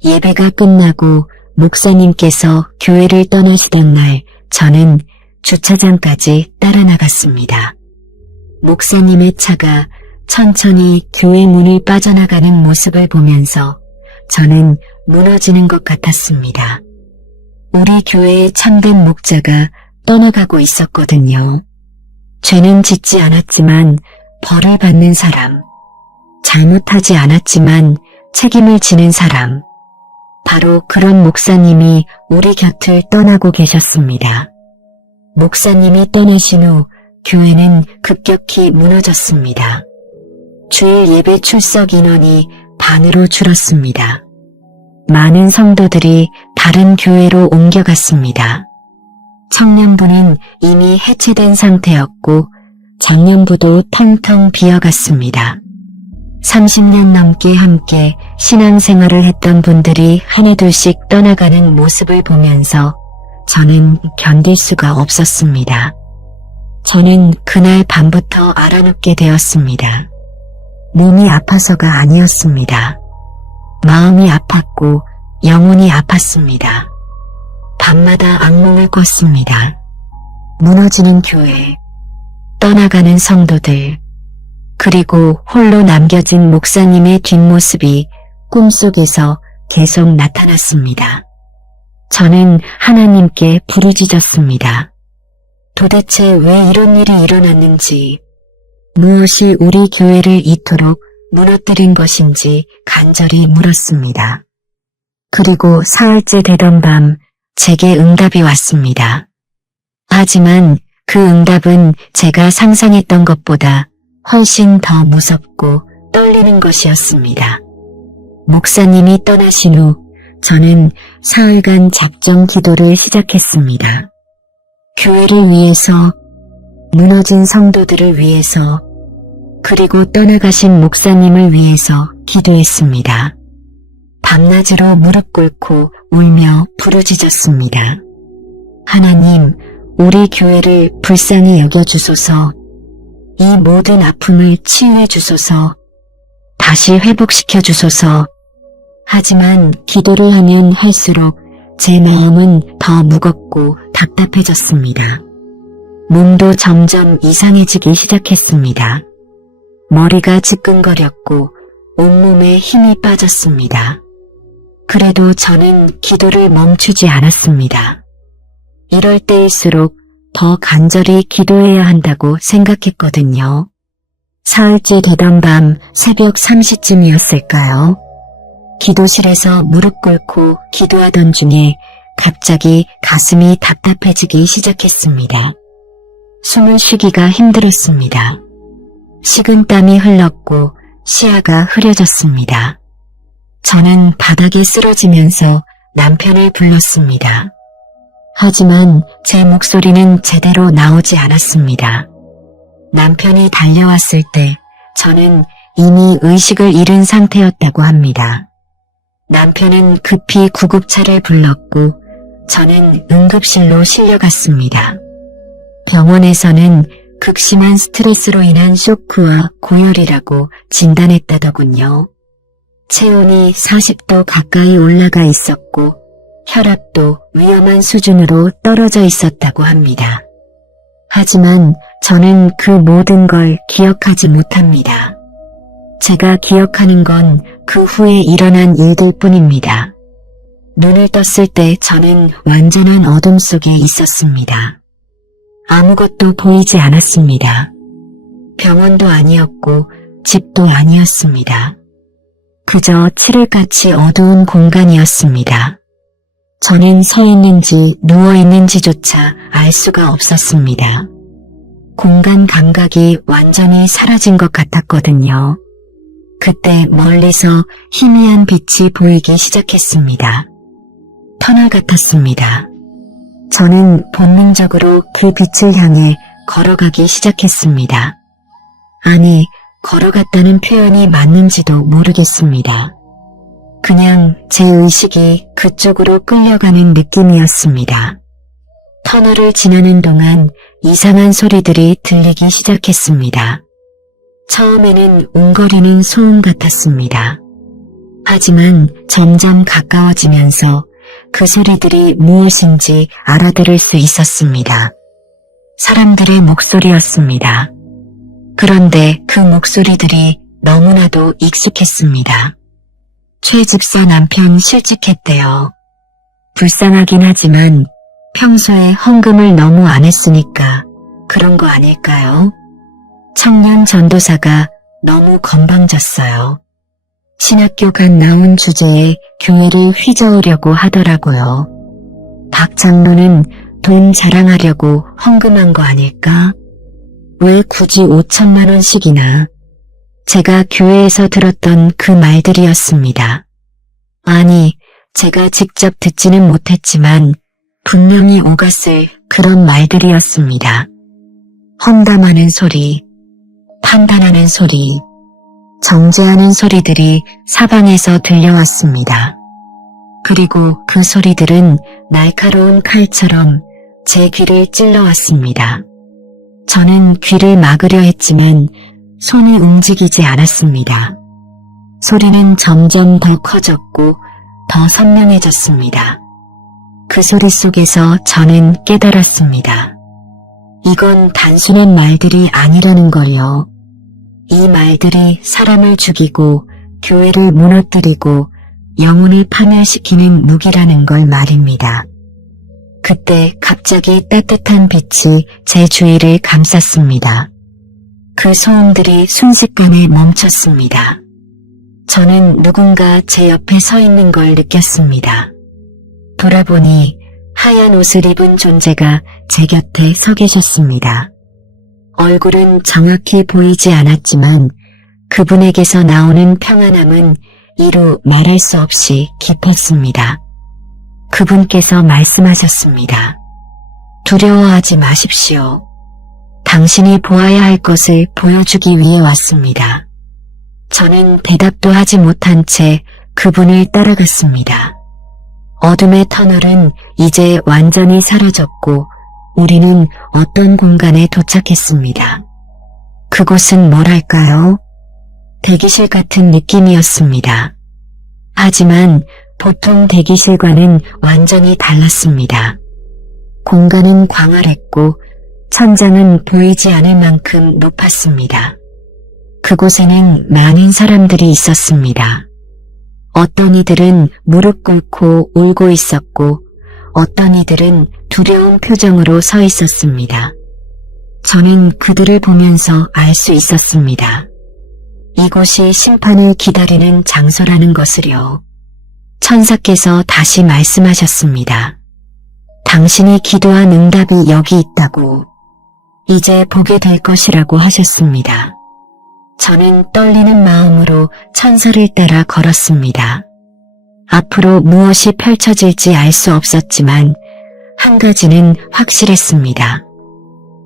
예배가 끝나고 목사님께서 교회를 떠나시던 날, 저는 주차장까지 따라 나갔습니다. 목사님의 차가 천천히 교회 문을 빠져나가는 모습을 보면서 저는 무너지는 것 같았습니다. 우리 교회의 참된 목자가 떠나가고 있었거든요. 죄는 짓지 않았지만 벌을 받는 사람, 잘못하지 않았지만 책임을 지는 사람, 바로 그런 목사님이 우리 곁을 떠나고 계셨습니다. 목사님이 떠나신 후 교회는 급격히 무너졌습니다. 주일 예배 출석 인원이 반으로 줄었습니다. 많은 성도들이 다른 교회로 옮겨갔습니다. 청년부는 이미 해체된 상태였고 장년부도 텅텅 비어갔습니다. 30년 넘게 함께 신앙생활을 했던 분들이 하나둘씩 떠나가는 모습을 보면서 저는 견딜 수가 없었습니다. 저는 그날 밤부터 알아눕게 되었습니다. 몸이 아파서가 아니었습니다. 마음이 아팠고 영혼이 아팠습니다. 밤마다 악몽을 꿨습니다. 무너지는 교회, 떠나가는 성도들, 그리고 홀로 남겨진 목사님의 뒷모습이 꿈속에서 계속 나타났습니다. 저는 하나님께 부르짖었습니다. 도대체 왜 이런 일이 일어났는지, 무엇이 우리 교회를 이토록 무너뜨린 것인지 간절히 물었습니다. 그리고 사흘째 되던 밤 제게 응답이 왔습니다. 하지만 그 응답은 제가 상상했던 것보다 훨씬 더 무섭고 떨리는 것이었습니다. 목사님이 떠나신 후 저는 사흘간 작정 기도를 시작했습니다. 교회를 위해서, 무너진 성도들을 위해서, 그리고 떠나가신 목사님을 위해서 기도했습니다. 밤낮으로 무릎 꿇고 울며 부르짖었습니다. 하나님, 우리 교회를 불쌍히 여겨주소서, 이 모든 아픔을 치유해 주소서, 다시 회복시켜 주소서. 하지만 기도를 하면 할수록 제 마음은 더 무겁고 답답해졌습니다. 몸도 점점 이상해지기 시작했습니다. 머리가 지끈거렸고 온몸에 힘이 빠졌습니다. 그래도 저는 기도를 멈추지 않았습니다. 이럴 때일수록 더 간절히 기도해야 한다고 생각했거든요. 사흘째 되던 밤 새벽 3시쯤이었을까요? 기도실에서 무릎 꿇고 기도하던 중에 갑자기 가슴이 답답해지기 시작했습니다. 숨을 쉬기가 힘들었습니다. 식은땀이 흘렀고 시야가 흐려졌습니다. 저는 바닥에 쓰러지면서 남편을 불렀습니다. 하지만 제 목소리는 제대로 나오지 않았습니다. 남편이 달려왔을 때 저는 이미 의식을 잃은 상태였다고 합니다. 남편은 급히 구급차를 불렀고 저는 응급실로 실려갔습니다. 병원에서는 극심한 스트레스로 인한 쇼크와 고열이라고 진단했다더군요. 체온이 40도 가까이 올라가 있었고 혈압도 위험한 수준으로 떨어져 있었다고 합니다. 하지만 저는 그 모든 걸 기억하지 못합니다. 제가 기억하는 건 그 후에 일어난 일들 뿐입니다. 눈을 떴을 때 저는 완전한 어둠 속에 있었습니다. 아무것도 보이지 않았습니다. 병원도 아니었고 집도 아니었습니다. 그저 칠흑같이 어두운 공간이었습니다. 저는 서 있는지 누워 있는지조차 알 수가 없었습니다. 공간 감각이 완전히 사라진 것 같았거든요. 그때 멀리서 희미한 빛이 보이기 시작했습니다. 터널 같았습니다. 저는 본능적으로 그 빛을 향해 걸어가기 시작했습니다. 아니, 걸어갔다는 표현이 맞는지도 모르겠습니다. 그냥 제 의식이 그쪽으로 끌려가는 느낌이었습니다. 터널을 지나는 동안 이상한 소리들이 들리기 시작했습니다. 처음에는 웅거리는 소음 같았습니다. 하지만 점점 가까워지면서 그 소리들이 무엇인지 알아들을 수 있었습니다. 사람들의 목소리였습니다. 그런데 그 목소리들이 너무나도 익숙했습니다. 최 집사 남편 실직했대요. 불쌍하긴 하지만 평소에 헌금을 너무 안 했으니까 그런 거 아닐까요? 청년 전도사가 너무 건방졌어요. 신학교가 나온 주제에 교회를 휘저으려고 하더라고요. 박 장로는 돈 자랑하려고 헌금한 거 아닐까? 왜 굳이 5천만 원씩이나? 제가 교회에서 들었던 그 말들이었습니다. 아니, 제가 직접 듣지는 못했지만 분명히 오갔을 그런 말들이었습니다. 험담하는 소리, 판단하는 소리, 정죄하는 소리들이 사방에서 들려왔습니다. 그리고 그 소리들은 날카로운 칼처럼 제 귀를 찔러왔습니다. 저는 귀를 막으려 했지만 손이 움직이지 않았습니다. 소리는 점점 더 커졌고 더 선명해졌습니다. 그 소리 속에서 저는 깨달았습니다. 이건 단순한 말들이 아니라는 걸요. 이 말들이 사람을 죽이고 교회를 무너뜨리고 영혼을 파멸시키는 무기라는 걸 말입니다. 그때 갑자기 따뜻한 빛이 제 주위를 감쌌습니다. 그 소음들이 순식간에 멈췄습니다. 저는 누군가 제 옆에 서 있는 걸 느꼈습니다. 돌아보니 하얀 옷을 입은 존재가 제 곁에 서 계셨습니다. 얼굴은 정확히 보이지 않았지만 그분에게서 나오는 평안함은 이루 말할 수 없이 깊었습니다. 그분께서 말씀하셨습니다. 두려워하지 마십시오. 당신이 보아야 할 것을 보여주기 위해 왔습니다. 저는 대답도 하지 못한 채 그분을 따라갔습니다. 어둠의 터널은 이제 완전히 사라졌고 우리는 어떤 공간에 도착했습니다. 그곳은 뭐랄까요? 대기실 같은 느낌이었습니다. 하지만 보통 대기실과는 완전히 달랐습니다. 공간은 광활했고 천장은 보이지 않을 만큼 높았습니다. 그곳에는 많은 사람들이 있었습니다. 어떤 이들은 무릎 꿇고 울고 있었고 어떤 이들은 두려운 표정으로 서 있었습니다. 저는 그들을 보면서 알 수 있었습니다. 이곳이 심판을 기다리는 장소라는 것을요. 천사께서 다시 말씀하셨습니다. 당신이 기도한 응답이 여기 있다고. 이제 보게 될 것이라고 하셨습니다. 저는 떨리는 마음으로 천사를 따라 걸었습니다. 앞으로 무엇이 펼쳐질지 알 수 없었지만 한 가지는 확실했습니다.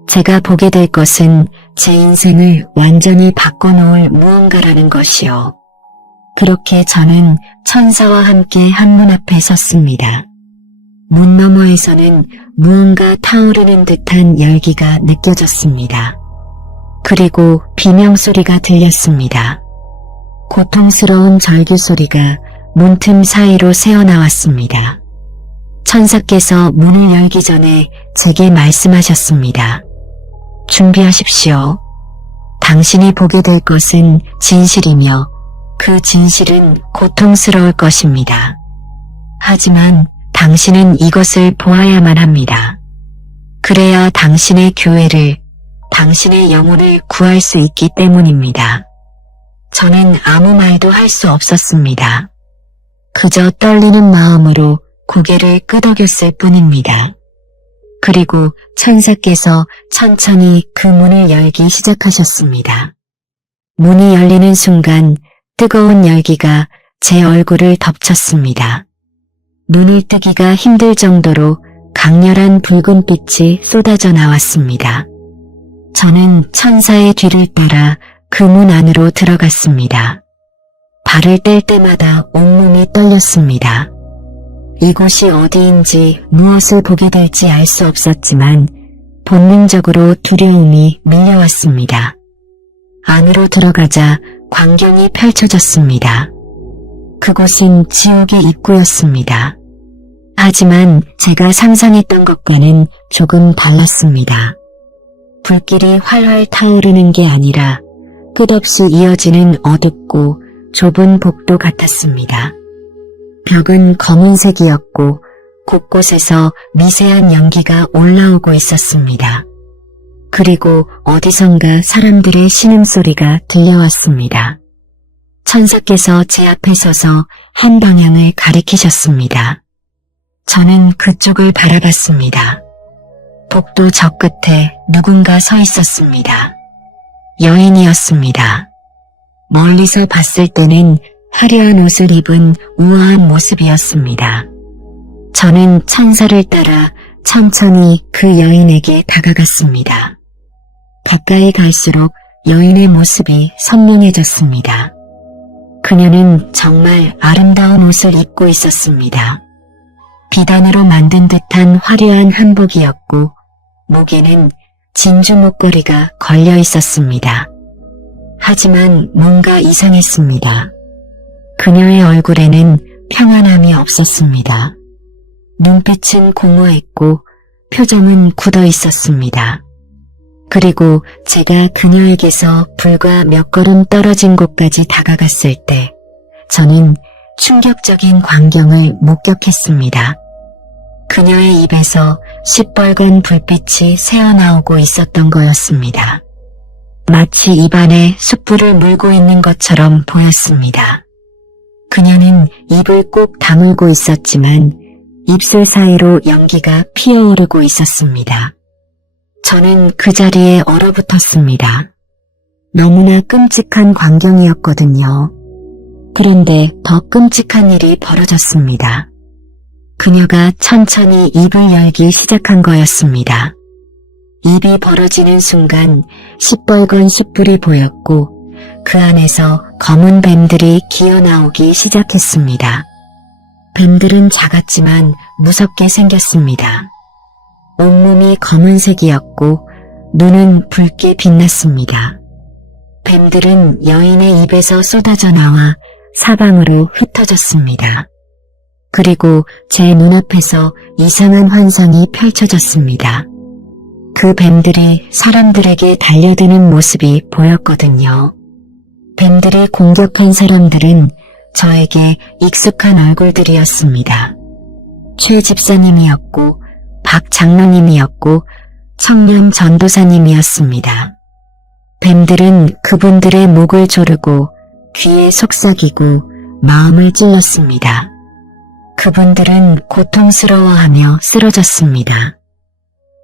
제가 보게 될 것은 제 인생을 완전히 바꿔놓을 무언가라는 것이요. 그렇게 저는 천사와 함께 한문 앞에 섰습니다. 문 너머에서는 무언가 타오르는 듯한 열기가 느껴졌습니다. 그리고 비명소리가 들렸습니다. 고통스러운 절규 소리가 문틈 사이로 새어나왔습니다. 천사께서 문을 열기 전에 제게 말씀하셨습니다. 준비하십시오. 당신이 보게 될 것은 진실이며 그 진실은 고통스러울 것입니다. 하지만 당신은 이것을 보아야만 합니다. 그래야 당신의 교회를, 당신의 영혼을 구할 수 있기 때문입니다. 저는 아무 말도 할 수 없었습니다. 그저 떨리는 마음으로 고개를 끄덕였을 뿐입니다. 그리고 천사께서 천천히 그 문을 열기 시작하셨습니다. 문이 열리는 순간 뜨거운 열기가 제 얼굴을 덮쳤습니다. 눈을 뜨기가 힘들 정도로 강렬한 붉은 빛이 쏟아져 나왔습니다. 저는 천사의 뒤를 따라 그 문 안으로 들어갔습니다. 발을 뗄 때마다 온몸이 떨렸습니다. 이곳이 어디인지 무엇을 보게 될지 알 수 없었지만 본능적으로 두려움이 밀려왔습니다. 안으로 들어가자 광경이 펼쳐졌습니다. 그곳은 지옥의 입구였습니다. 하지만 제가 상상했던 것과는 조금 달랐습니다. 불길이 활활 타오르는 게 아니라 끝없이 이어지는 어둡고 좁은 복도 같았습니다. 벽은 검은색이었고 곳곳에서 미세한 연기가 올라오고 있었습니다. 그리고 어디선가 사람들의 신음소리가 들려왔습니다. 천사께서 제 앞에 서서 한 방향을 가리키셨습니다. 저는 그쪽을 바라봤습니다. 복도 저 끝에 누군가 서 있었습니다. 여인이었습니다. 멀리서 봤을 때는 화려한 옷을 입은 우아한 모습이었습니다. 저는 천사를 따라 천천히 그 여인에게 다가갔습니다. 가까이 갈수록 여인의 모습이 선명해졌습니다. 그녀는 정말 아름다운 옷을 입고 있었습니다. 비단으로 만든 듯한 화려한 한복이었고 목에는 진주 목걸이가 걸려 있었습니다. 하지만 뭔가 이상했습니다. 그녀의 얼굴에는 평안함이 없었습니다. 눈빛은 공허했고 표정은 굳어 있었습니다. 그리고 제가 그녀에게서 불과 몇 걸음 떨어진 곳까지 다가갔을 때 저는 충격적인 광경을 목격했습니다. 그녀의 입에서 시뻘건 불빛이 새어나오고 있었던 거였습니다. 마치 입안에 숯불을 물고 있는 것처럼 보였습니다. 그녀는 입을 꼭 다물고 있었지만 입술 사이로 연기가 피어오르고 있었습니다. 저는 그 자리에 얼어붙었습니다. 너무나 끔찍한 광경이었거든요. 그런데 더 끔찍한 일이 벌어졌습니다. 그녀가 천천히 입을 열기 시작한 거였습니다. 입이 벌어지는 순간 시뻘건 숯불이 보였고 그 안에서 검은 뱀들이 기어나오기 시작했습니다. 뱀들은 작았지만 무섭게 생겼습니다. 온몸이 검은색이었고 눈은 붉게 빛났습니다. 뱀들은 여인의 입에서 쏟아져 나와 사방으로 흩어졌습니다. 그리고 제 눈앞에서 이상한 환상이 펼쳐졌습니다. 그 뱀들이 사람들에게 달려드는 모습이 보였거든요. 뱀들이 공격한 사람들은 저에게 익숙한 얼굴들이었습니다. 최 집사님이었고 박 장로님이었고 청년 전도사님이었습니다. 뱀들은 그분들의 목을 조르고 귀에 속삭이고 마음을 찔렀습니다. 그분들은 고통스러워하며 쓰러졌습니다.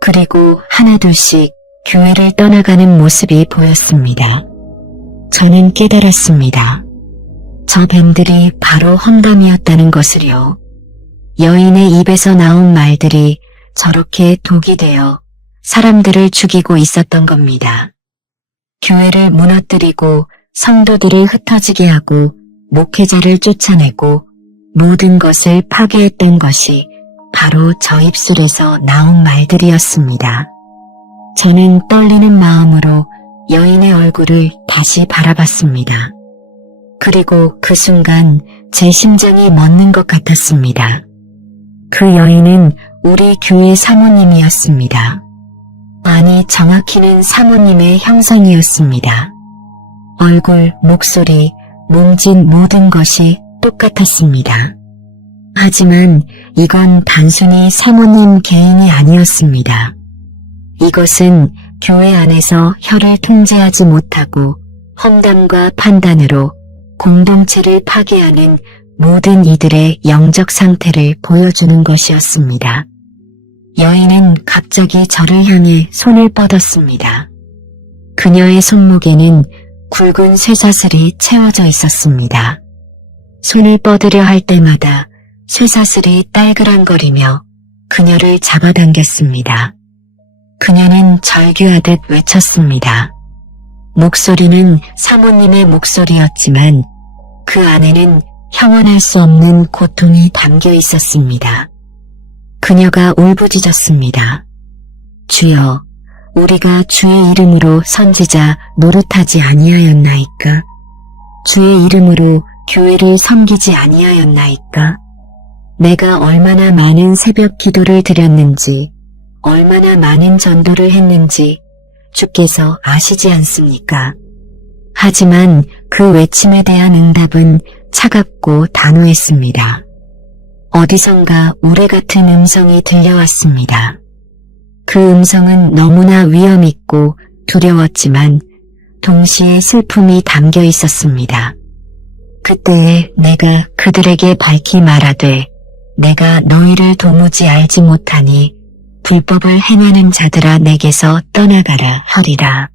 그리고 하나둘씩 교회를 떠나가는 모습이 보였습니다. 저는 깨달았습니다. 저 뱀들이 바로 험담이었다는 것을요. 여인의 입에서 나온 말들이 저렇게 독이 되어 사람들을 죽이고 있었던 겁니다. 교회를 무너뜨리고 성도들을 흩어지게 하고 목회자를 쫓아내고 모든 것을 파괴했던 것이 바로 저 입술에서 나온 말들이었습니다. 저는 떨리는 마음으로 여인의 얼굴을 다시 바라봤습니다. 그리고 그 순간 제 심장이 멎는 것 같았습니다. 그 여인은 우리 교회 사모님이었습니다. 아니, 정확히는 사모님의 형상이었습니다. 얼굴, 목소리, 몸짓 모든 것이 똑같았습니다. 하지만 이건 단순히 사모님 개인이 아니었습니다. 이것은 교회 안에서 혀를 통제하지 못하고 험담과 판단으로 공동체를 파괴하는 모든 이들의 영적 상태를 보여주는 것이었습니다. 여인은 갑자기 저를 향해 손을 뻗었습니다. 그녀의 손목에는 굵은 쇠사슬이 채워져 있었습니다. 손을 뻗으려 할 때마다 쇠사슬이 딸그랑거리며 그녀를 잡아당겼습니다. 그녀는 절규하듯 외쳤습니다. 목소리는 사모님의 목소리였지만 그 안에는 형언할 수 없는 고통이 담겨 있었습니다. 그녀가 울부짖었습니다. 주여, 우리가 주의 이름으로 선지자 노릇하지 아니하였나이까? 주의 이름으로 교회를 섬기지 아니하였나이까? 내가 얼마나 많은 새벽 기도를 드렸는지, 얼마나 많은 전도를 했는지 주께서 아시지 않습니까? 하지만 그 외침에 대한 응답은 차갑고 단호했습니다. 어디선가 우레 같은 음성이 들려왔습니다. 그 음성은 너무나 위험있고 두려웠지만 동시에 슬픔이 담겨 있었습니다. 그때에 내가 그들에게 밝히 말하되 내가 너희를 도무지 알지 못하니 불법을 행하는 자들아 내게서 떠나가라 하리라.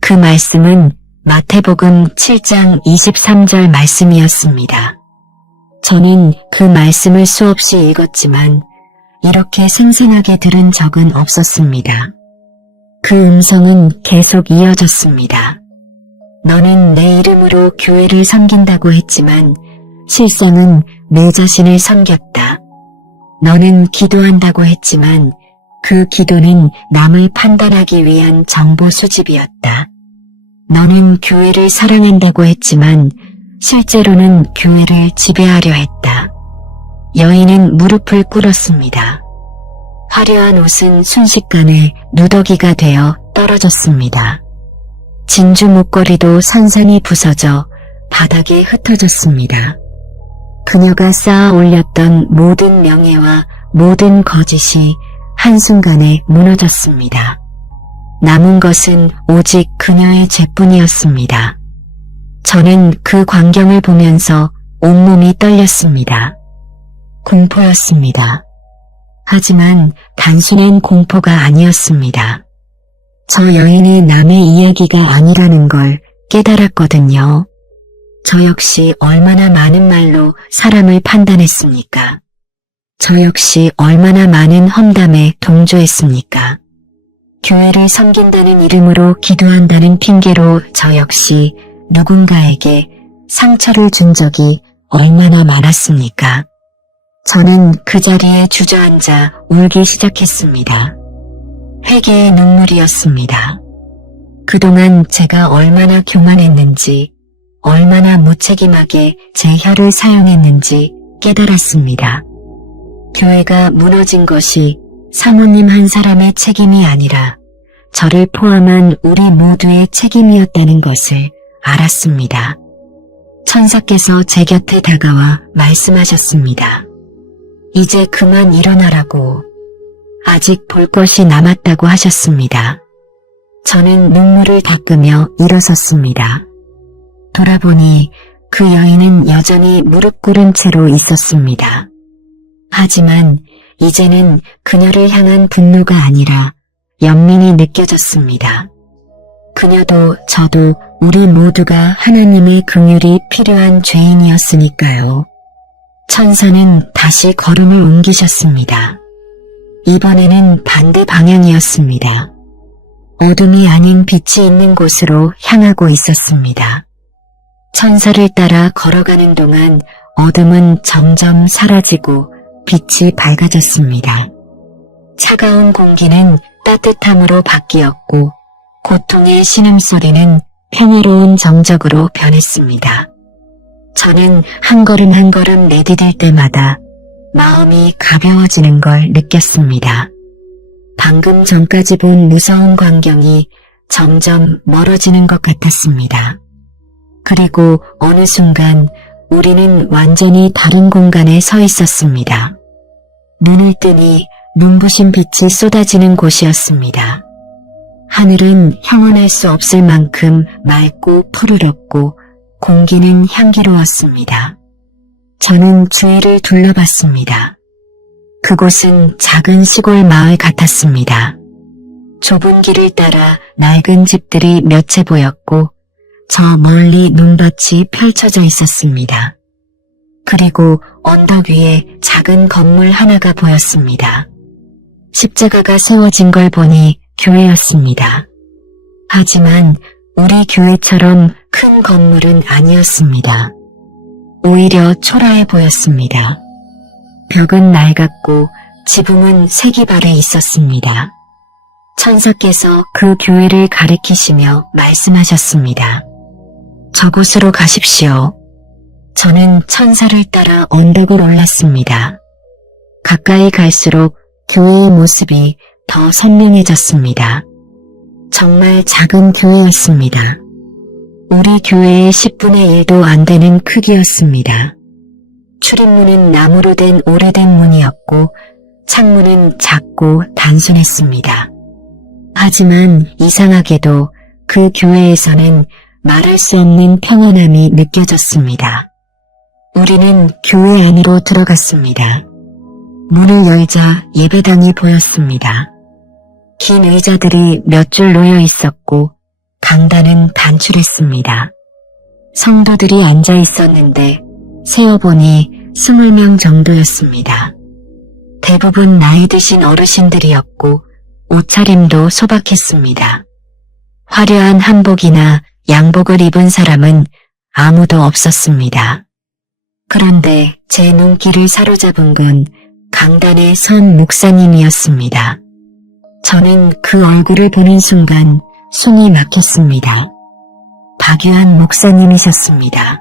그 말씀은 마태복음 7장 23절 말씀이었습니다. 저는 그 말씀을 수없이 읽었지만 이렇게 생생하게 들은 적은 없었습니다. 그 음성은 계속 이어졌습니다. 너는 내 이름으로 교회를 섬긴다고 했지만 실상은 내 자신을 섬겼다. 너는 기도한다고 했지만 그 기도는 남을 판단하기 위한 정보 수집이었다. 너는 교회를 사랑한다고 했지만 실제로는 교회를 지배하려 했다. 여인은 무릎을 꿇었습니다. 화려한 옷은 순식간에 누더기가 되어 떨어졌습니다. 진주 목걸이도 산산이 부서져 바닥에 흩어졌습니다. 그녀가 쌓아 올렸던 모든 명예와 모든 거짓이 한순간에 무너졌습니다. 남은 것은 오직 그녀의 죄뿐이었습니다. 저는 그 광경을 보면서 온몸이 떨렸습니다. 공포였습니다. 하지만 단순한 공포가 아니었습니다. 저 여인이 남의 이야기가 아니라는 걸 깨달았거든요. 저 역시 얼마나 많은 말로 사람을 판단했습니까? 저 역시 얼마나 많은 험담에 동조했습니까? 교회를 섬긴다는 이름으로 기도한다는 핑계로 저 역시 누군가에게 상처를 준 적이 얼마나 많았습니까? 저는 그 자리에 주저앉아 울기 시작했습니다. 회개의 눈물이었습니다. 그동안 제가 얼마나 교만했는지, 얼마나 무책임하게 제 혀를 사용했는지 깨달았습니다. 교회가 무너진 것이 사모님 한 사람의 책임이 아니라 저를 포함한 우리 모두의 책임이었다는 것을 알았습니다. 천사께서 제 곁에 다가와 말씀하셨습니다. 이제 그만 일어나라고. 아직 볼 것이 남았다고 하셨습니다. 저는 눈물을 닦으며 일어섰습니다. 돌아보니 그 여인은 여전히 무릎 꿇은 채로 있었습니다. 하지만 이제는 그녀를 향한 분노가 아니라 연민이 느껴졌습니다. 그녀도 저도 우리 모두가 하나님의 긍휼이 필요한 죄인이었으니까요. 천사는 다시 걸음을 옮기셨습니다. 이번에는 반대 방향이었습니다. 어둠이 아닌 빛이 있는 곳으로 향하고 있었습니다. 천사를 따라 걸어가는 동안 어둠은 점점 사라지고 빛이 밝아졌습니다. 차가운 공기는 따뜻함으로 바뀌었고 고통의 신음소리는 평화로운 정적으로 변했습니다. 저는 한 걸음 한 걸음 내디딜 때마다 마음이 가벼워지는 걸 느꼈습니다. 방금 전까지 본 무서운 광경이 점점 멀어지는 것 같았습니다. 그리고 어느 순간 우리는 완전히 다른 공간에 서 있었습니다. 눈을 뜨니 눈부신 빛이 쏟아지는 곳이었습니다. 하늘은 형언할 수 없을 만큼 맑고 푸르렀고 공기는 향기로웠습니다. 저는 주위를 둘러봤습니다. 그곳은 작은 시골 마을 같았습니다. 좁은 길을 따라 낡은 집들이 몇 채 보였고 저 멀리 논밭이 펼쳐져 있었습니다. 그리고 언덕 위에 작은 건물 하나가 보였습니다. 십자가가 세워진 걸 보니 교회였습니다. 하지만 우리 교회처럼 큰 건물은 아니었습니다. 오히려 초라해 보였습니다. 벽은 낡았고 지붕은 색이 바래 있었습니다. 천사께서 그 교회를 가리키시며 말씀하셨습니다. 저곳으로 가십시오. 저는 천사를 따라 언덕을 올랐습니다. 가까이 갈수록 교회의 모습이 더 선명해졌습니다. 정말 작은 교회였습니다. 우리 교회의 10분의 1도 안 되는 크기였습니다. 출입문은 나무로 된 오래된 문이었고 창문은 작고 단순했습니다. 하지만 이상하게도 그 교회에서는 말할 수 없는 평온함이 느껴졌습니다. 우리는 교회 안으로 들어갔습니다. 문을 열자 예배당이 보였습니다. 긴 의자들이 몇 줄 놓여 있었고 강단은 단출했습니다. 성도들이 앉아 있었는데 세어보니 20명 정도였습니다. 대부분 나이 드신 어르신들이었고 옷차림도 소박했습니다. 화려한 한복이나 양복을 입은 사람은 아무도 없었습니다. 그런데 제 눈길을 사로잡은 건 강단에 선 목사님이었습니다. 저는 그 얼굴을 보는 순간 숨이 막혔습니다. 박유한 목사님이셨습니다.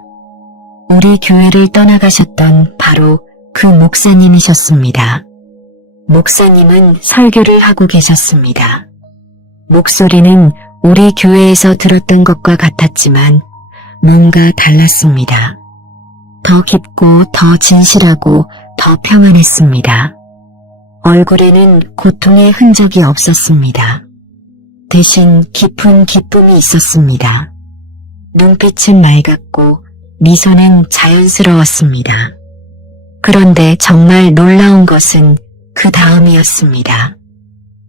우리 교회를 떠나가셨던 바로 그 목사님이셨습니다. 목사님은 설교를 하고 계셨습니다. 목소리는 우리 교회에서 들었던 것과 같았지만 뭔가 달랐습니다. 더 깊고 더 진실하고 더 평안했습니다. 얼굴에는 고통의 흔적이 없었습니다. 대신 깊은 기쁨이 있었습니다. 눈빛은 맑았고 미소는 자연스러웠습니다. 그런데 정말 놀라운 것은 그 다음이었습니다.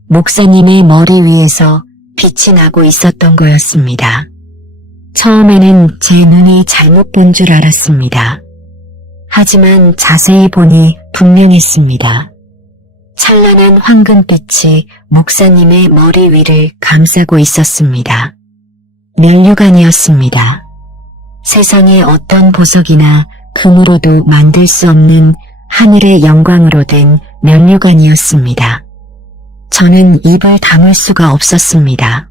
목사님의 머리 위에서 빛이 나고 있었던 거였습니다. 처음에는 제 눈이 잘못 본 줄 알았습니다. 하지만 자세히 보니 분명했습니다. 찬란한 황금빛이 목사님의 머리 위를 감싸고 있었습니다. 면류관이었습니다. 세상의 어떤 보석이나 금으로도 만들 수 없는 하늘의 영광으로 된 면류관이었습니다. 저는 입을 다물 수가 없었습니다.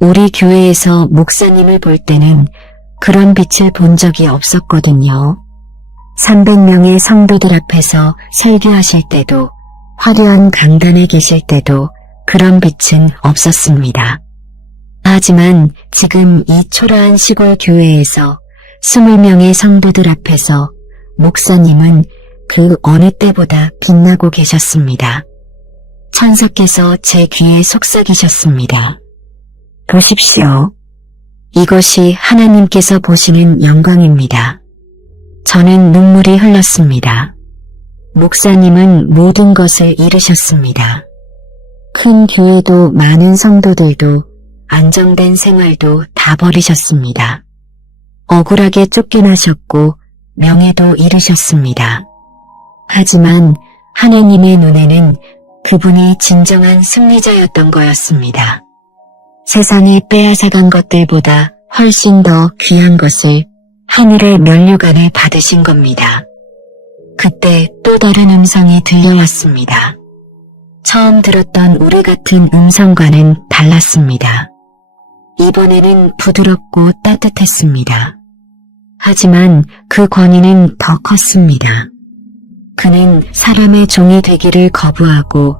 우리 교회에서 목사님을 볼 때는 그런 빛을 본 적이 없었거든요. 300명의 성도들 앞에서 설교하실 때도 화려한 강단에 계실 때도 그런 빛은 없었습니다. 하지만 지금 이 초라한 시골 교회에서 20명의 성도들 앞에서 목사님은 그 어느 때보다 빛나고 계셨습니다. 천사께서 제 귀에 속삭이셨습니다. 보십시오. 이것이 하나님께서 보시는 영광입니다. 저는 눈물이 흘렀습니다. 목사님은 모든 것을 잃으셨습니다. 큰 교회도 많은 성도들도 안정된 생활도 다 버리셨습니다. 억울하게 쫓겨나셨고 명예도 잃으셨습니다. 하지만 하나님의 눈에는 그분이 진정한 승리자였던 거였습니다. 세상이 빼앗아간 것들보다 훨씬 더 귀한 것을 하늘의 면류관에 받으신 겁니다. 그때 또 다른 음성이 들려왔습니다. 처음 들었던 우리 같은 음성과는 달랐습니다. 이번에는 부드럽고 따뜻했습니다. 하지만 그 권위는 더 컸습니다. 그는 사람의 종이 되기를 거부하고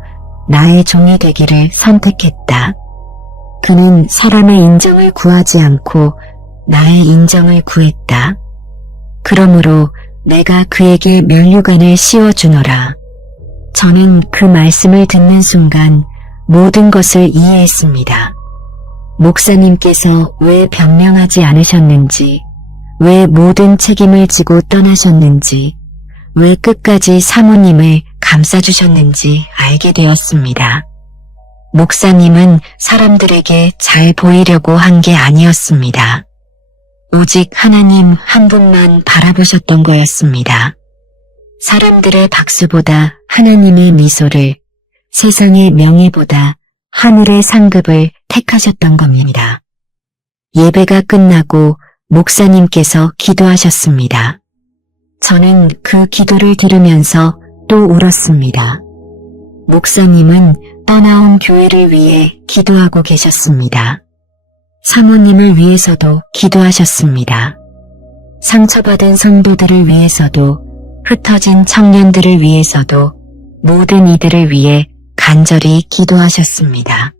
나의 종이 되기를 선택했다. 그는 사람의 인정을 구하지 않고 나의 인정을 구했다. 그러므로 내가 그에게 면류관을 씌워주노라. 저는 그 말씀을 듣는 순간 모든 것을 이해했습니다. 목사님께서 왜 변명하지 않으셨는지, 왜 모든 책임을 지고 떠나셨는지, 왜 끝까지 사모님을 감싸주셨는지 알게 되었습니다. 목사님은 사람들에게 잘 보이려고 한 게 아니었습니다. 오직 하나님 한 분만 바라보셨던 거였습니다. 사람들의 박수보다 하나님의 미소를, 세상의 명예보다 하늘의 상급을 택하셨던 겁니다. 예배가 끝나고 목사님께서 기도하셨습니다. 저는 그 기도를 들으면서 또 울었습니다. 목사님은 떠나온 교회를 위해 기도하고 계셨습니다. 사모님을 위해서도 기도하셨습니다. 상처받은 성도들을 위해서도, 흩어진 청년들을 위해서도, 모든 이들을 위해 간절히 기도하셨습니다.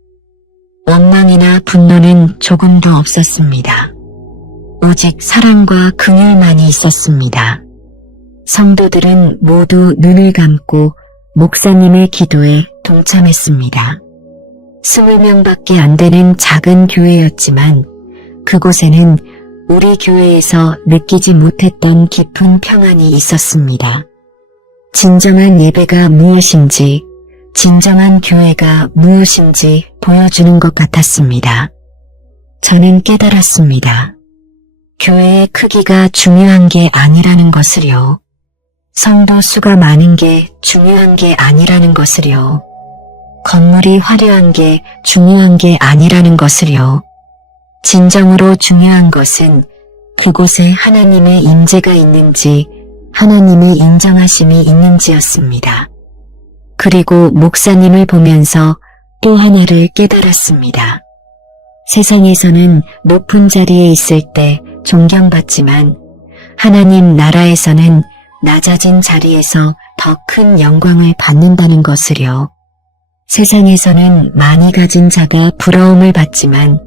원망이나 분노는 조금도 없었습니다. 오직 사랑과 긍휼만이 있었습니다. 성도들은 모두 눈을 감고 목사님의 기도에 동참했습니다. 20명밖에 안 되는 작은 교회였지만 그곳에는 우리 교회에서 느끼지 못했던 깊은 평안이 있었습니다. 진정한 예배가 무엇인지, 진정한 교회가 무엇인지 보여주는 것 같았습니다. 저는 깨달았습니다. 교회의 크기가 중요한 게 아니라는 것을요. 성도 수가 많은 게 중요한 게 아니라는 것을요. 건물이 화려한 게 중요한 게 아니라는 것을요. 진정으로 중요한 것은 그곳에 하나님의 임재가 있는지, 하나님의 인정하심이 있는지였습니다. 그리고 목사님을 보면서 또 하나를 깨달았습니다. 세상에서는 높은 자리에 있을 때 존경받지만 하나님 나라에서는 낮아진 자리에서 더 큰 영광을 받는다는 것을요. 세상에서는 많이 가진 자가 부러움을 받지만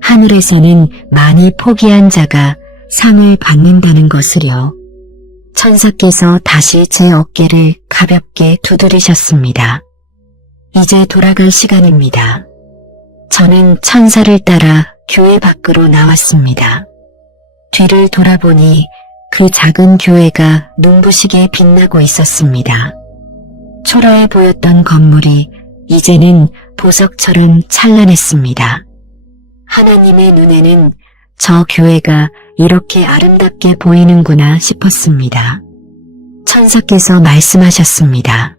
하늘에서는 많이 포기한 자가 상을 받는다는 것을요. 천사께서 다시 제 어깨를 가볍게 두드리셨습니다. 이제 돌아갈 시간입니다. 저는 천사를 따라 교회 밖으로 나왔습니다. 뒤를 돌아보니 그 작은 교회가 눈부시게 빛나고 있었습니다. 초라해 보였던 건물이 이제는 보석처럼 찬란했습니다. 하나님의 눈에는 저 교회가 이렇게 아름답게 보이는구나 싶었습니다. 천사께서 말씀하셨습니다.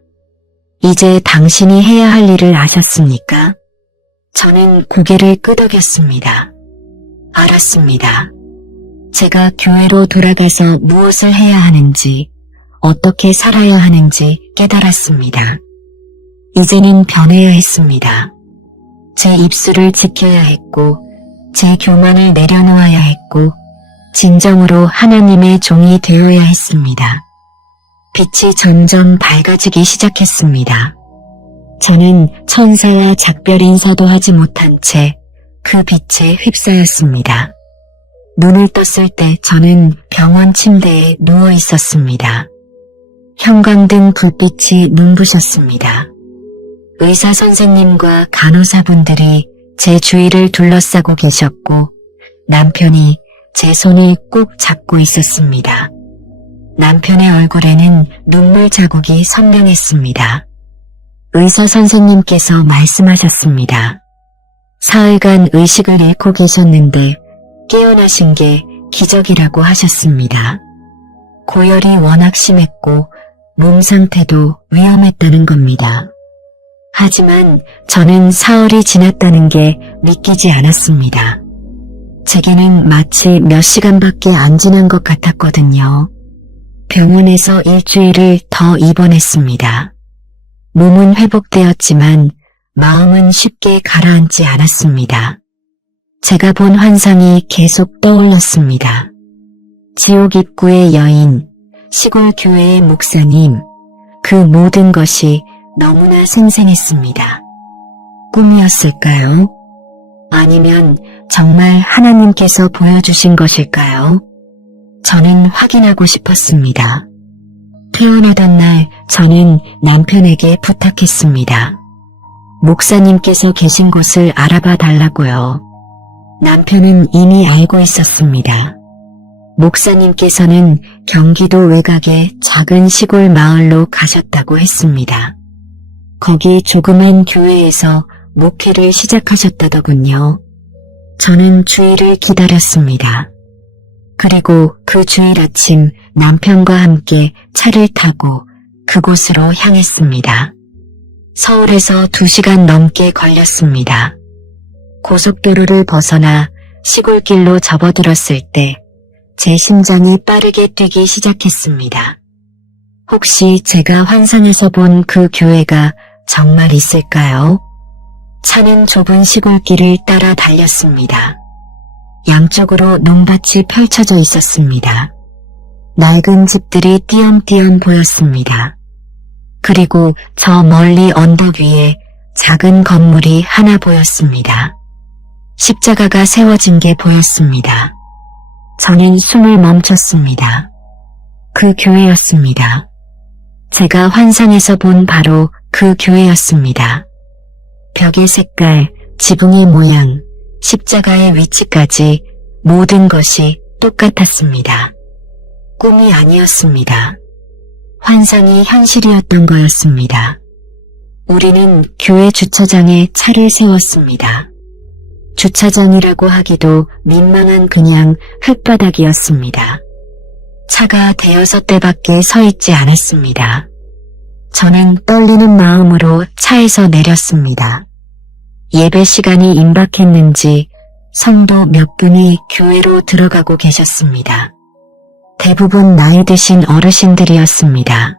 이제 당신이 해야 할 일을 아셨습니까? 저는 고개를 끄덕였습니다. 알았습니다. 제가 교회로 돌아가서 무엇을 해야 하는지, 어떻게 살아야 하는지 깨달았습니다. 이제는 변해야 했습니다. 제 입술을 지켜야 했고, 제 교만을 내려놓아야 했고, 진정으로 하나님의 종이 되어야 했습니다. 빛이 점점 밝아지기 시작했습니다. 저는 천사와 작별 인사도 하지 못한 채 그 빛에 휩싸였습니다. 눈을 떴을 때 저는 병원 침대에 누워 있었습니다. 형광등 불빛이 눈부셨습니다. 의사 선생님과 간호사분들이 제 주위를 둘러싸고 계셨고 남편이 제 손을 꼭 잡고 있었습니다. 남편의 얼굴에는 눈물 자국이 선명했습니다. 의사 선생님께서 말씀하셨습니다. 사흘간 의식을 잃고 계셨는데 깨어나신 게 기적이라고 하셨습니다. 고열이 워낙 심했고 몸 상태도 위험했다는 겁니다. 하지만 저는 사흘이 지났다는 게 믿기지 않았습니다. 제게는 마치 몇 시간밖에 안 지난 것 같았거든요. 병원에서 일주일을 더 입원했습니다. 몸은 회복되었지만 마음은 쉽게 가라앉지 않았습니다. 제가 본 환상이 계속 떠올랐습니다. 지옥 입구의 여인, 시골 교회의 목사님, 그 모든 것이 너무나 생생했습니다. 꿈이었을까요? 아니면 정말 하나님께서 보여주신 것일까요? 저는 확인하고 싶었습니다. 태어나던 날 저는 남편에게 부탁했습니다. 목사님께서 계신 곳을 알아봐 달라고요. 남편은 이미 알고 있었습니다. 목사님께서는 경기도 외곽의 작은 시골 마을로 가셨다고 했습니다. 거기 조그만 교회에서 목회를 시작하셨다더군요. 저는 주일을 기다렸습니다. 그리고 그 주일 아침 남편과 함께 차를 타고 그곳으로 향했습니다. 서울에서 2시간 넘게 걸렸습니다. 고속도로를 벗어나 시골길로 접어들었을 때 제 심장이 빠르게 뛰기 시작했습니다. 혹시 제가 환상에서 본 그 교회가 정말 있을까요? 차는 좁은 시골길을 따라 달렸습니다. 양쪽으로 논밭이 펼쳐져 있었습니다. 낡은 집들이 띄엄띄엄 보였습니다. 그리고 저 멀리 언덕 위에 작은 건물이 하나 보였습니다. 십자가가 세워진 게 보였습니다. 저는 숨을 멈췄습니다. 그 교회였습니다. 제가 환상에서 본 바로 그 교회였습니다. 벽의 색깔, 지붕의 모양, 십자가의 위치까지 모든 것이 똑같았습니다. 꿈이 아니었습니다. 환상이 현실이었던 거였습니다. 우리는 교회 주차장에 차를 세웠습니다. 주차장이라고 하기도 민망한 그냥 흙바닥이었습니다. 차가 대여섯 대밖에 서 있지 않았습니다. 저는 떨리는 마음으로 차에서 내렸습니다. 예배 시간이 임박했는지 성도 몇 분이 교회로 들어가고 계셨습니다. 대부분 나이 드신 어르신들이었습니다.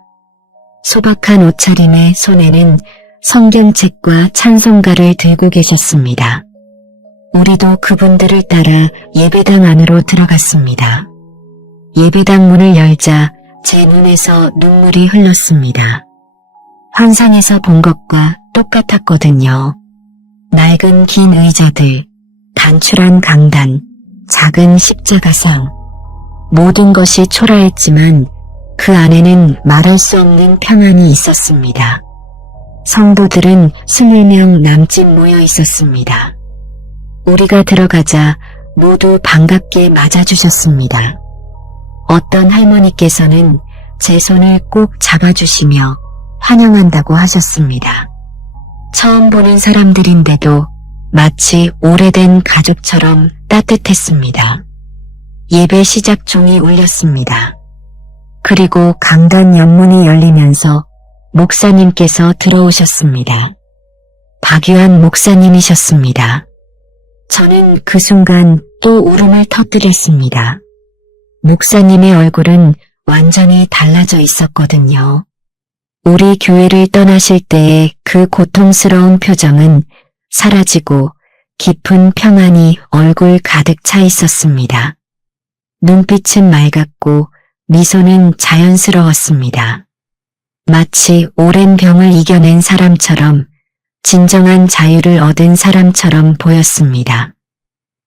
소박한 옷차림에 손에는 성경책과 찬송가를 들고 계셨습니다. 우리도 그분들을 따라 예배당 안으로 들어갔습니다. 예배당 문을 열자 제 눈에서 눈물이 흘렀습니다. 환상에서 본 것과 똑같았거든요. 낡은 긴 의자들, 단출한 강단, 작은 십자가상. 모든 것이 초라했지만 그 안에는 말할 수 없는 평안이 있었습니다. 성도들은 20명 남짓 모여 있었습니다. 우리가 들어가자 모두 반갑게 맞아주셨습니다. 어떤 할머니께서는 제 손을 꼭 잡아주시며 환영한다고 하셨습니다. 처음 보는 사람들인데도 마치 오래된 가족처럼 따뜻했습니다. 예배 시작 종이 울렸습니다. 그리고 강단 연문이 열리면서 목사님께서 들어오셨습니다. 박유한 목사님이셨습니다. 저는 그 순간 또 울음을 터뜨렸습니다. 목사님의 얼굴은 완전히 달라져 있었거든요. 우리 교회를 떠나실 때의 그 고통스러운 표정은 사라지고 깊은 평안이 얼굴 가득 차 있었습니다. 눈빛은 맑았고 미소는 자연스러웠습니다. 마치 오랜 병을 이겨낸 사람처럼 진정한 자유를 얻은 사람처럼 보였습니다.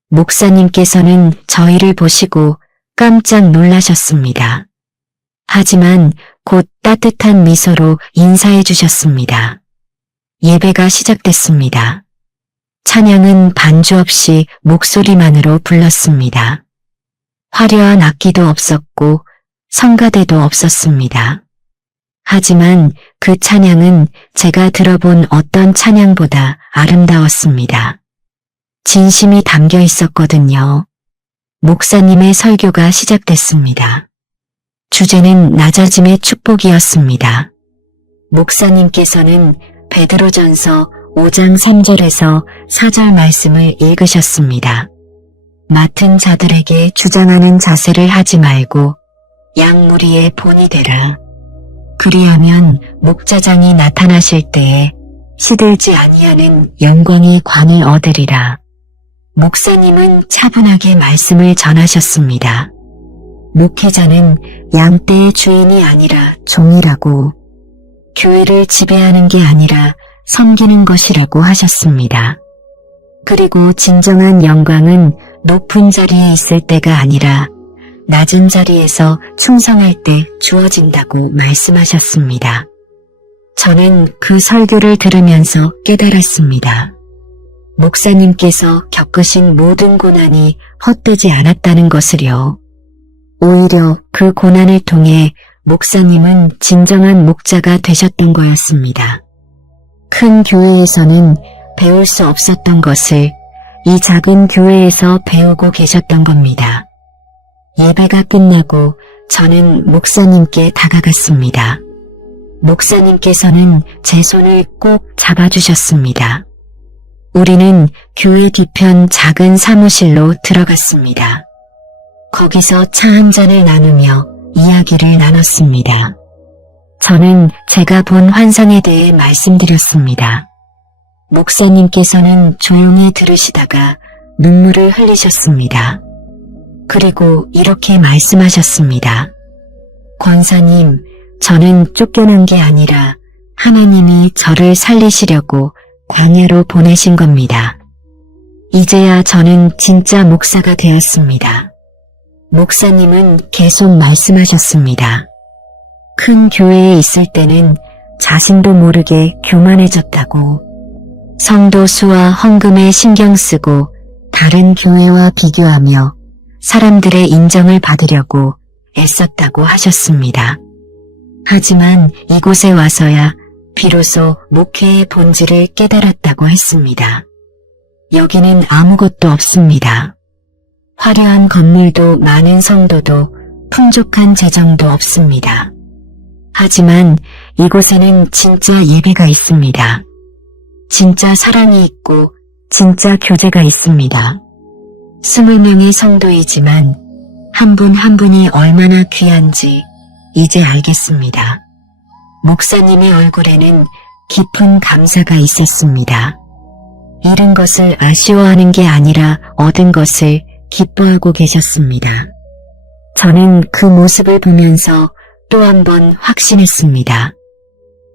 목사님께서는 저희를 보시고 깜짝 놀라셨습니다. 하지만 곧 따뜻한 미소로 인사해 주셨습니다. 예배가 시작됐습니다. 찬양은 반주 없이 목소리만으로 불렀습니다. 화려한 악기도 없었고 성가대도 없었습니다. 하지만 그 찬양은 제가 들어본 어떤 찬양보다 아름다웠습니다. 진심이 담겨 있었거든요. 목사님의 설교가 시작됐습니다. 주제는 낮아짐의 축복이었습니다. 목사님께서는 베드로전서 5장 3절에서 4절 말씀을 읽으셨습니다. 맡은 자들에게 주장하는 자세를 하지 말고 양 무리의 본이 되라. 그리하면 목자장이 나타나실 때에 시들지 아니하는 영광의 관을 얻으리라. 목사님은 차분하게 말씀을 전하셨습니다. 목회자는 양떼의 주인이 아니라 종이라고, 교회를 지배하는 게 아니라 섬기는 것이라고 하셨습니다. 그리고 진정한 영광은 높은 자리에 있을 때가 아니라 낮은 자리에서 충성할 때 주어진다고 말씀하셨습니다. 저는 그 설교를 들으면서 깨달았습니다. 목사님께서 겪으신 모든 고난이 헛되지 않았다는 것을요. 오히려 그 고난을 통해 목사님은 진정한 목자가 되셨던 거였습니다. 큰 교회에서는 배울 수 없었던 것을 이 작은 교회에서 배우고 계셨던 겁니다. 예배가 끝나고 저는 목사님께 다가갔습니다. 목사님께서는 제 손을 꼭 잡아주셨습니다. 우리는 교회 뒤편 작은 사무실로 들어갔습니다. 거기서 차 한 잔을 나누며 이야기를 나눴습니다. 저는 제가 본 환상에 대해 말씀드렸습니다. 목사님께서는 조용히 들으시다가 눈물을 흘리셨습니다. 그리고 이렇게 말씀하셨습니다. 권사님, 저는 쫓겨난 게 아니라 하나님이 저를 살리시려고 광야로 보내신 겁니다. 이제야 저는 진짜 목사가 되었습니다. 목사님은 계속 말씀하셨습니다. 큰 교회에 있을 때는 자신도 모르게 교만해졌다고, 성도 수와 헌금에 신경 쓰고 다른 교회와 비교하며 사람들의 인정을 받으려고 애썼다고 하셨습니다. 하지만 이곳에 와서야 비로소 목회의 본질을 깨달았다고 했습니다. 여기는 아무것도 없습니다. 화려한 건물도 많은 성도도 풍족한 재정도 없습니다. 하지만 이곳에는 진짜 예배가 있습니다. 진짜 사랑이 있고 진짜 교제가 있습니다. 20명의 성도이지만 한 분 한 분이 얼마나 귀한지 이제 알겠습니다. 목사님의 얼굴에는 깊은 감사가 있었습니다. 잃은 것을 아쉬워하는 게 아니라 얻은 것을 기뻐하고 계셨습니다. 저는 그 모습을 보면서 또 한 번 확신했습니다.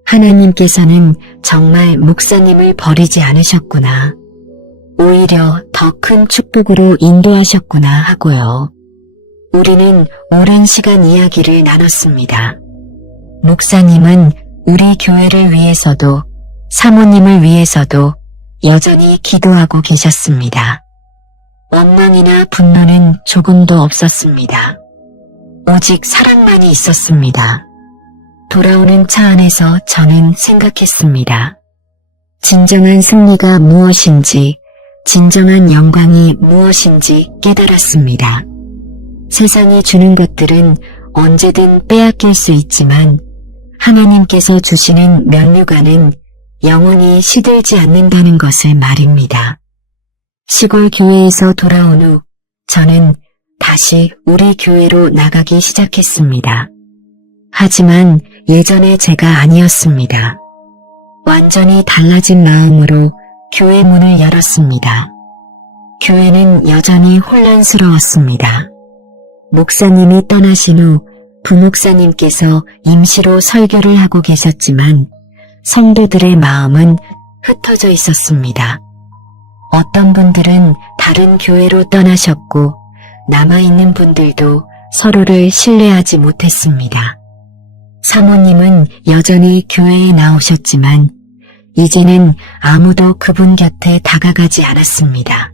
하나님께서는 정말 목사님을 버리지 않으셨구나. 오히려 더 큰 축복으로 인도하셨구나 하고요. 우리는 오랜 시간 이야기를 나눴습니다. 목사님은 우리 교회를 위해서도 사모님을 위해서도 여전히 기도하고 계셨습니다. 원망이나 분노는 조금도 없었습니다. 오직 사랑만이 있었습니다. 돌아오는 차 안에서 저는 생각했습니다. 진정한 승리가 무엇인지, 진정한 영광이 무엇인지 깨달았습니다. 세상이 주는 것들은 언제든 빼앗길 수 있지만 하나님께서 주시는 면류관은 영원히 시들지 않는다는 것을 말입니다. 시골 교회에서 돌아온 후 저는 다시 우리 교회로 나가기 시작했습니다. 하지만 예전의 제가 아니었습니다. 완전히 달라진 마음으로 교회 문을 열었습니다. 교회는 여전히 혼란스러웠습니다. 목사님이 떠나신 후 부목사님께서 임시로 설교를 하고 계셨지만 성도들의 마음은 흩어져 있었습니다. 어떤 분들은 다른 교회로 떠나셨고 남아있는 분들도 서로를 신뢰하지 못했습니다. 사모님은 여전히 교회에 나오셨지만 이제는 아무도 그분 곁에 다가가지 않았습니다.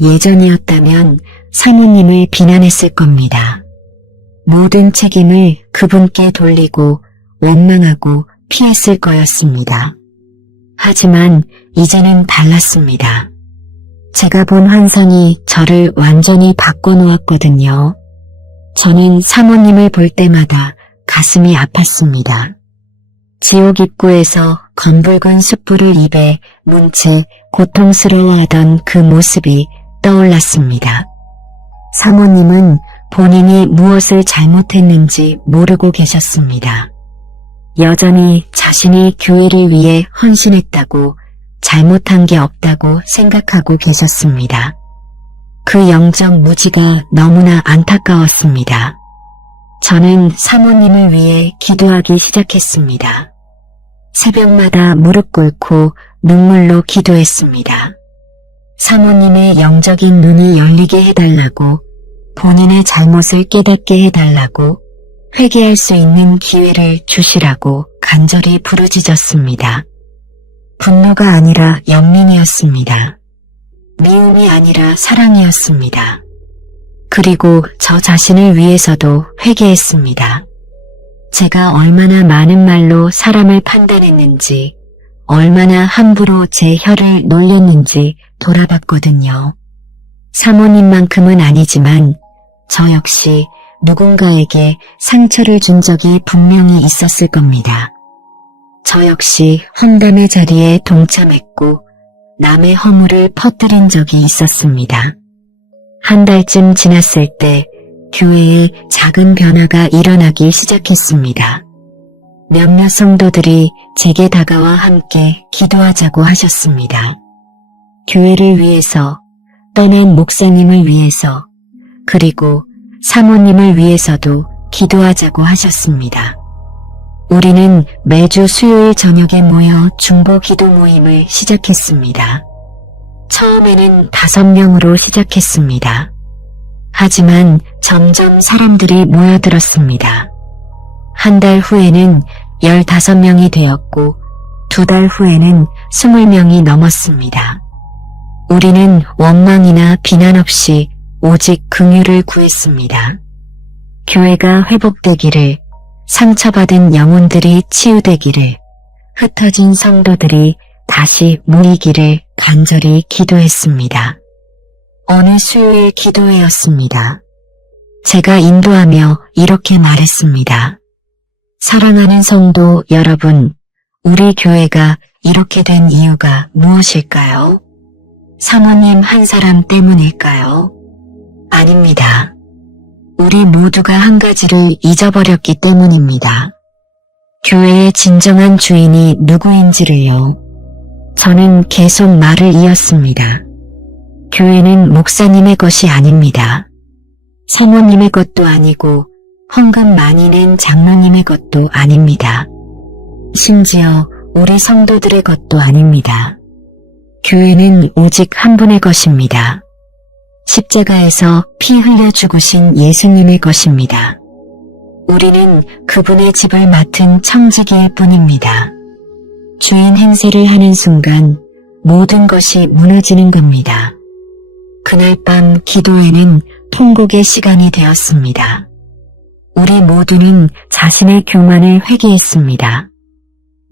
예전이었다면 사모님을 비난했을 겁니다. 모든 책임을 그분께 돌리고 원망하고 피했을 거였습니다. 하지만 이제는 달랐습니다. 제가 본 환상이 저를 완전히 바꿔놓았거든요. 저는 사모님을 볼 때마다 가슴이 아팠습니다. 지옥 입구에서 검붉은 숯불을 입에 문 채 고통스러워하던 그 모습이 떠올랐습니다. 사모님은 본인이 무엇을 잘못했는지 모르고 계셨습니다. 여전히 자신이 교회를 위해 헌신했다고 잘못한 게 없다고 생각하고 계셨습니다. 그 영적 무지가 너무나 안타까웠습니다. 저는 사모님을 위해 기도하기 시작했습니다. 새벽마다 무릎 꿇고 눈물로 기도했습니다. 사모님의 영적인 눈이 열리게 해달라고, 본인의 잘못을 깨닫게 해달라고, 회개할 수 있는 기회를 주시라고 간절히 부르짖었습니다. 분노가 아니라 연민이었습니다. 미움이 아니라 사랑이었습니다. 그리고 저 자신을 위해서도 회개했습니다. 제가 얼마나 많은 말로 사람을 판단했는지, 얼마나 함부로 제 혀를 놀렸는지 돌아봤거든요. 사모님만큼은 아니지만 저 역시 누군가에게 상처를 준 적이 분명히 있었을 겁니다. 저 역시 험담의 자리에 동참했고 남의 허물을 퍼뜨린 적이 있었습니다. 한 달쯤 지났을 때 교회에 작은 변화가 일어나기 시작했습니다. 몇몇 성도들이 제게 다가와 함께 기도하자고 하셨습니다. 교회를 위해서, 떠난 목사님을 위해서, 그리고 사모님을 위해서도 기도하자고 하셨습니다. 우리는 매주 수요일 저녁에 모여 중보 기도 모임을 시작했습니다. 처음에는 5명으로 시작했습니다. 하지만 점점 사람들이 모여들었습니다. 한 달 후에는 15명이 되었고 2달 후에는 20명이 넘었습니다. 우리는 원망이나 비난 없이 오직 긍휼을 구했습니다. 교회가 회복되기를, 상처받은 영혼들이 치유되기를, 흩어진 성도들이 다시 모이기를 간절히 기도했습니다. 어느 수요일 기도회였습니다. 제가 인도하며 이렇게 말했습니다. 사랑하는 성도 여러분, 우리 교회가 이렇게 된 이유가 무엇일까요? 사모님 한 사람 때문일까요? 아닙니다. 우리 모두가 한 가지를 잊어버렸기 때문입니다. 교회의 진정한 주인이 누구인지를요. 저는 계속 말을 이었습니다. 교회는 목사님의 것이 아닙니다. 사모님의 것도 아니고 헌금 많이 낸 장로님의 것도 아닙니다. 심지어 우리 성도들의 것도 아닙니다. 교회는 오직 한 분의 것입니다. 십자가에서 피 흘려 죽으신 예수님의 것입니다. 우리는 그분의 집을 맡은 청지기일 뿐입니다. 주인 행세를 하는 순간 모든 것이 무너지는 겁니다. 그날 밤 기도회는 통곡의 시간이 되었습니다. 우리 모두는 자신의 교만을 회개했습니다.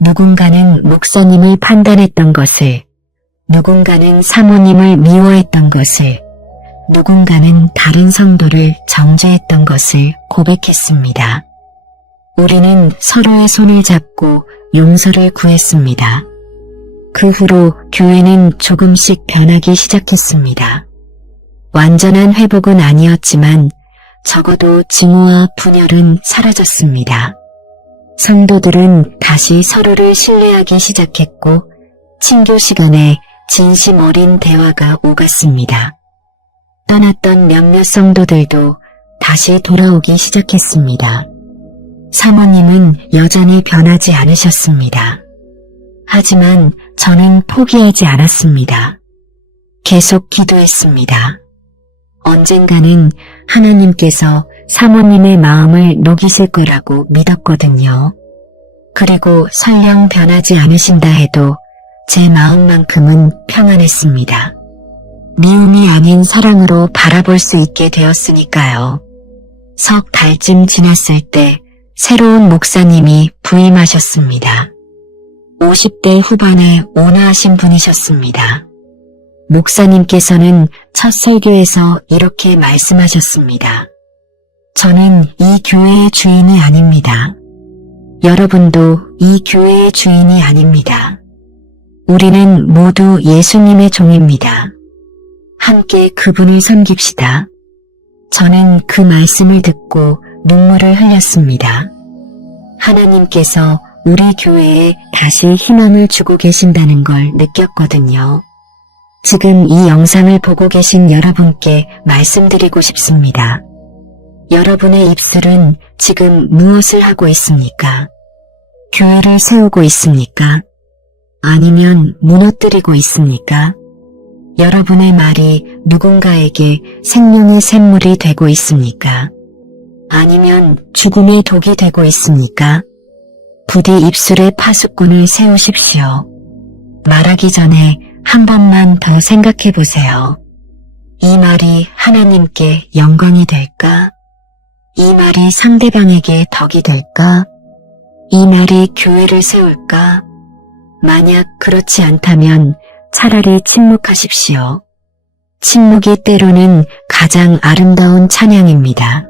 누군가는 목사님을 판단했던 것을, 누군가는 사모님을 미워했던 것을, 누군가는 다른 성도를 정죄했던 것을 고백했습니다. 우리는 서로의 손을 잡고 용서를 구했습니다. 그 후로 교회는 조금씩 변하기 시작했습니다. 완전한 회복은 아니었지만 적어도 증오와 분열은 사라졌습니다. 성도들은 다시 서로를 신뢰하기 시작했고 친교 시간에 진심 어린 대화가 오갔습니다. 떠났던 몇몇 성도들도 다시 돌아오기 시작했습니다. 사모님은 여전히 변하지 않으셨습니다. 하지만 저는 포기하지 않았습니다. 계속 기도했습니다. 언젠가는 하나님께서 사모님의 마음을 녹이실 거라고 믿었거든요. 그리고 설령 변하지 않으신다 해도 제 마음만큼은 평안했습니다. 미움이 아닌 사랑으로 바라볼 수 있게 되었으니까요. 석 달쯤 지났을 때 새로운 목사님이 부임하셨습니다. 50대 후반에 온화하신 분이셨습니다. 목사님께서는 첫 설교에서 이렇게 말씀하셨습니다. 저는 이 교회의 주인이 아닙니다. 여러분도 이 교회의 주인이 아닙니다. 우리는 모두 예수님의 종입니다. 함께 그분을 섬깁시다. 저는 그 말씀을 듣고 눈물을 흘렸습니다. 하나님께서 우리 교회에 다시 희망을 주고 계신다는 걸 느꼈거든요. 지금 이 영상을 보고 계신 여러분께 말씀드리고 싶습니다. 여러분의 입술은 지금 무엇을 하고 있습니까? 교회를 세우고 있습니까? 아니면 무너뜨리고 있습니까? 여러분의 말이 누군가에게 생명의 샘물이 되고 있습니까? 아니면 죽음의 독이 되고 있습니까? 부디 입술에 파수꾼을 세우십시오. 말하기 전에 한 번만 더 생각해 보세요. 이 말이 하나님께 영광이 될까? 이 말이 상대방에게 덕이 될까? 이 말이 교회를 세울까? 만약 그렇지 않다면 차라리 침묵하십시오. 침묵이 때로는 가장 아름다운 찬양입니다.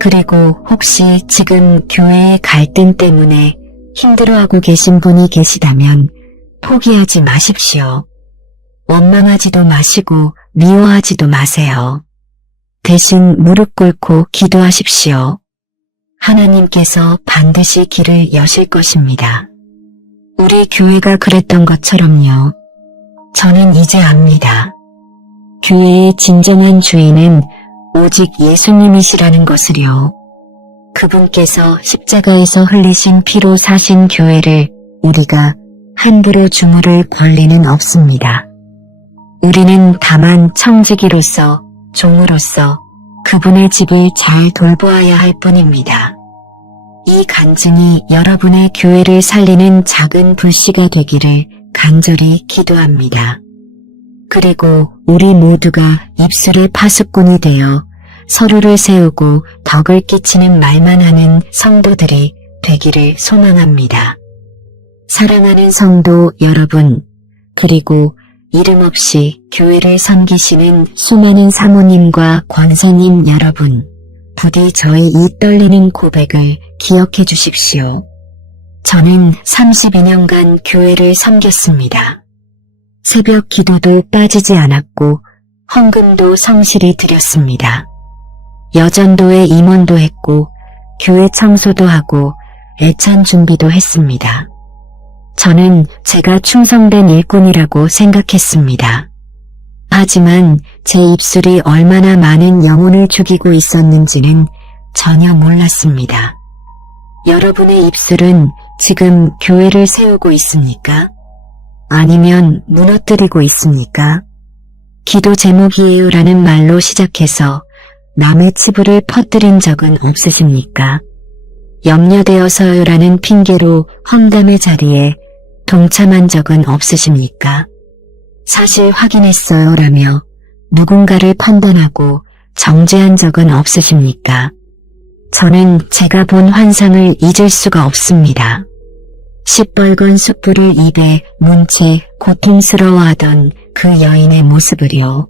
그리고 혹시 지금 교회의 갈등 때문에 힘들어하고 계신 분이 계시다면 포기하지 마십시오. 원망하지도 마시고 미워하지도 마세요. 대신 무릎 꿇고 기도하십시오. 하나님께서 반드시 길을 여실 것입니다. 우리 교회가 그랬던 것처럼요. 저는 이제 압니다. 교회의 진정한 주인은 오직 예수님이시라는 것을요. 그분께서 십자가에서 흘리신 피로 사신 교회를 우리가 함부로 주무를 권리는 없습니다. 우리는 다만 청지기로서, 종으로서 그분의 집을 잘 돌보아야 할 뿐입니다. 이 간증이 여러분의 교회를 살리는 작은 불씨가 되기를 간절히 기도합니다. 그리고 우리 모두가 입술의 파수꾼이 되어 서로를 세우고 덕을 끼치는 말만 하는 성도들이 되기를 소망합니다. 사랑하는 성도 여러분, 그리고 이름 없이 교회를 섬기시는 수많은 사모님과 권사님 여러분, 부디 저의 이 떨리는 고백을 기억해 주십시오. 저는 32년간 교회를 섬겼습니다. 새벽 기도도 빠지지 않았고 헌금도 성실히 드렸습니다. 여전도에 임원도 했고 교회 청소도 하고 애찬 준비도 했습니다. 저는 제가 충성된 일꾼이라고 생각했습니다. 하지만 제 입술이 얼마나 많은 영혼을 죽이고 있었는지는 전혀 몰랐습니다. 여러분의 입술은 지금 교회를 세우고 있습니까? 아니면 무너뜨리고 있습니까? 기도 제목이에요 라는 말로 시작해서 남의 치부를 퍼뜨린 적은 없으십니까? 염려되어서요 라는 핑계로 험담의 자리에 동참한 적은 없으십니까? 사실 확인했어요 라며 누군가를 판단하고 정죄한 적은 없으십니까? 저는 제가 본 환상을 잊을 수가 없습니다. 시뻘건 숯불을 입에 문 채 고통스러워하던 그 여인의 모습을요.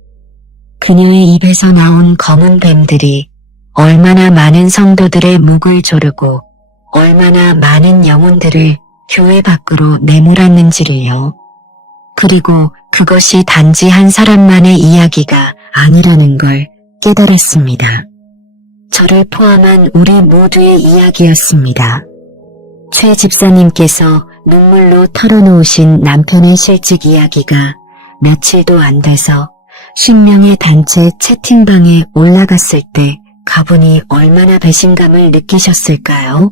그녀의 입에서 나온 검은 뱀들이 얼마나 많은 성도들의 목을 조르고 얼마나 많은 영혼들을 교회 밖으로 내몰았는지를요. 그리고 그것이 단지 한 사람만의 이야기가 아니라는 걸 깨달았습니다. 저를 포함한 우리 모두의 이야기였습니다. 최 집사님께서 눈물로 털어놓으신 남편의 실직 이야기가 며칠도 안 돼서 50명의 단체 채팅방에 올라갔을 때 가분이 얼마나 배신감을 느끼셨을까요?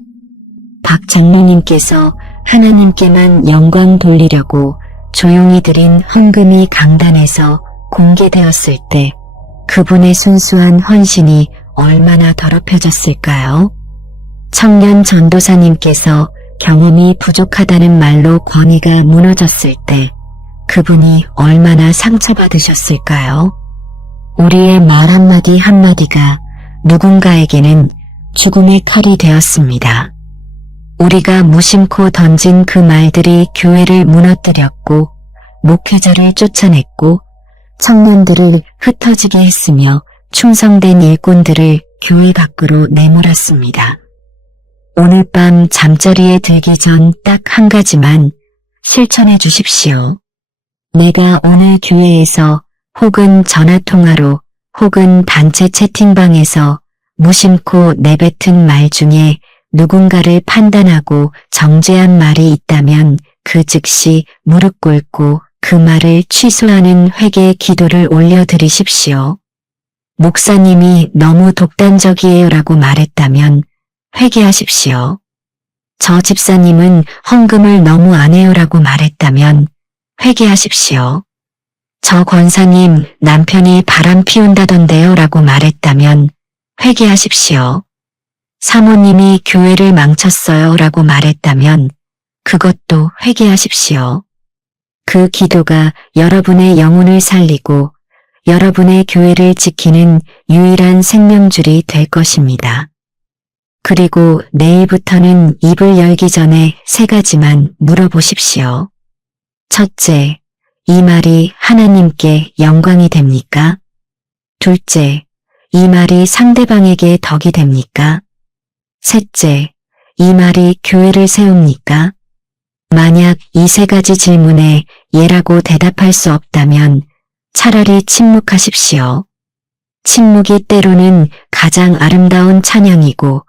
박 장로님께서 하나님께만 영광 돌리려고 조용히 드린 헌금이 강단에서 공개되었을 때 그분의 순수한 헌신이 얼마나 더럽혀졌을까요? 청년 전도사님께서 경험이 부족하다는 말로 권위가 무너졌을 때 그분이 얼마나 상처받으셨을까요? 우리의 말 한마디 한마디가 누군가에게는 죽음의 칼이 되었습니다. 우리가 무심코 던진 그 말들이 교회를 무너뜨렸고 목회자를 쫓아냈고 청년들을 흩어지게 했으며 충성된 일꾼들을 교회 밖으로 내몰았습니다. 오늘 밤 잠자리에 들기 전 딱 한 가지만 실천해 주십시오. 내가 오늘 교회에서 혹은 전화통화로 혹은 단체 채팅방에서 무심코 내뱉은 말 중에 누군가를 판단하고 정죄한 말이 있다면 그 즉시 무릎 꿇고 그 말을 취소하는 회개 기도를 올려드리십시오. 목사님이 너무 독단적이에요라고 말했다면 회개하십시오. 저 집사님은 헌금을 너무 안 해요라고 말했다면 회개하십시오. 저 권사님 남편이 바람 피운다던데요 라고 말했다면 회개하십시오. 사모님이 교회를 망쳤어요 라고 말했다면 그것도 회개하십시오. 그 기도가 여러분의 영혼을 살리고 여러분의 교회를 지키는 유일한 생명줄이 될 것입니다. 그리고 내일부터는 입을 열기 전에 3가지만 물어보십시오. 첫째, 이 말이 하나님께 영광이 됩니까? 둘째, 이 말이 상대방에게 덕이 됩니까? 셋째, 이 말이 교회를 세웁니까? 만약 이 3가지 질문에 예라고 대답할 수 없다면 차라리 침묵하십시오. 침묵이 때로는 가장 아름다운 찬양이고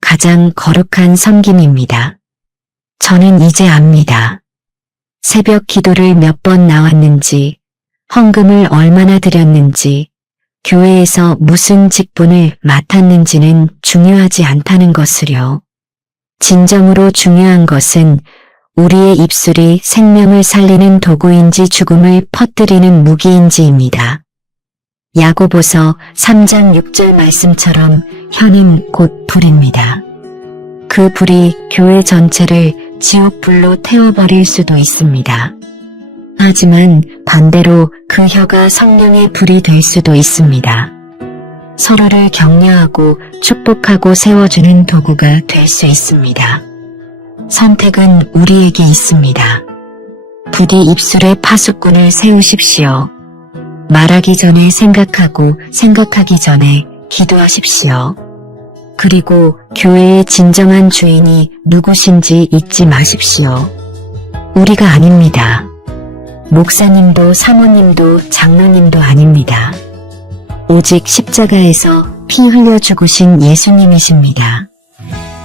가장 거룩한 섬김입니다. 저는 이제 압니다. 새벽 기도를 몇 번 나왔는지, 헌금을 얼마나 드렸는지, 교회에서 무슨 직분을 맡았는지는 중요하지 않다는 것을요. 진정으로 중요한 것은 우리의 입술이 생명을 살리는 도구인지 죽음을 퍼뜨리는 무기인지입니다. 야고보서 3장 6절 말씀처럼 혀는 곧 불입니다. 그 불이 교회 전체를 지옥불로 태워버릴 수도 있습니다. 하지만 반대로 그 혀가 성령의 불이 될 수도 있습니다. 서로를 격려하고 축복하고 세워주는 도구가 될 수 있습니다. 선택은 우리에게 있습니다. 부디 입술에 파수꾼을 세우십시오. 말하기 전에 생각하고 생각하기 전에 기도하십시오. 그리고 교회의 진정한 주인이 누구신지 잊지 마십시오. 우리가 아닙니다. 목사님도 사모님도 장로님도 아닙니다. 오직 십자가에서 피 흘려 죽으신 예수님이십니다.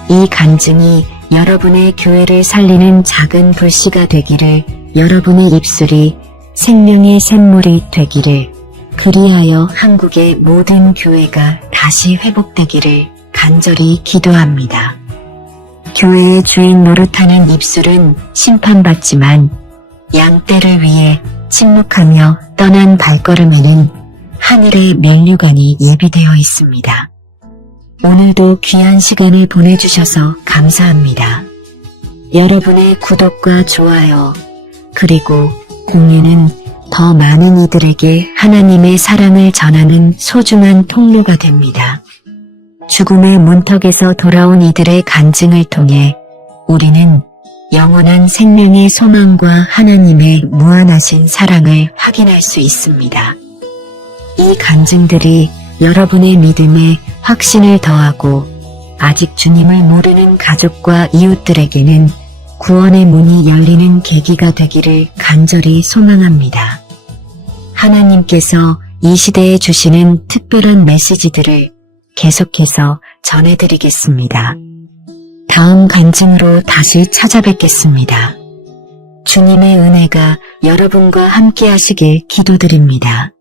이 간증이 여러분의 교회를 살리는 작은 불씨가 되기를, 여러분의 입술이 생명의 샘물이 되기를, 그리하여 한국의 모든 교회가 다시 회복되기를 간절히 기도합니다. 교회의 주인 노릇하는 입술은 심판받지만 양떼를 위해 침묵하며 떠난 발걸음에는 하늘의 면류관이 예비되어 있습니다. 오늘도 귀한 시간을 보내주셔서 감사합니다. 여러분의 구독과 좋아요 그리고 공유는 더 많은 이들에게 하나님의 사랑을 전하는 소중한 통로가 됩니다. 죽음의 문턱에서 돌아온 이들의 간증을 통해 우리는 영원한 생명의 소망과 하나님의 무한하신 사랑을 확인할 수 있습니다. 이 간증들이 여러분의 믿음에 확신을 더하고 아직 주님을 모르는 가족과 이웃들에게는 구원의 문이 열리는 계기가 되기를 간절히 소망합니다. 하나님께서 이 시대에 주시는 특별한 메시지들을 계속해서 전해드리겠습니다. 다음 간증으로 다시 찾아뵙겠습니다. 주님의 은혜가 여러분과 함께 하시길 기도드립니다.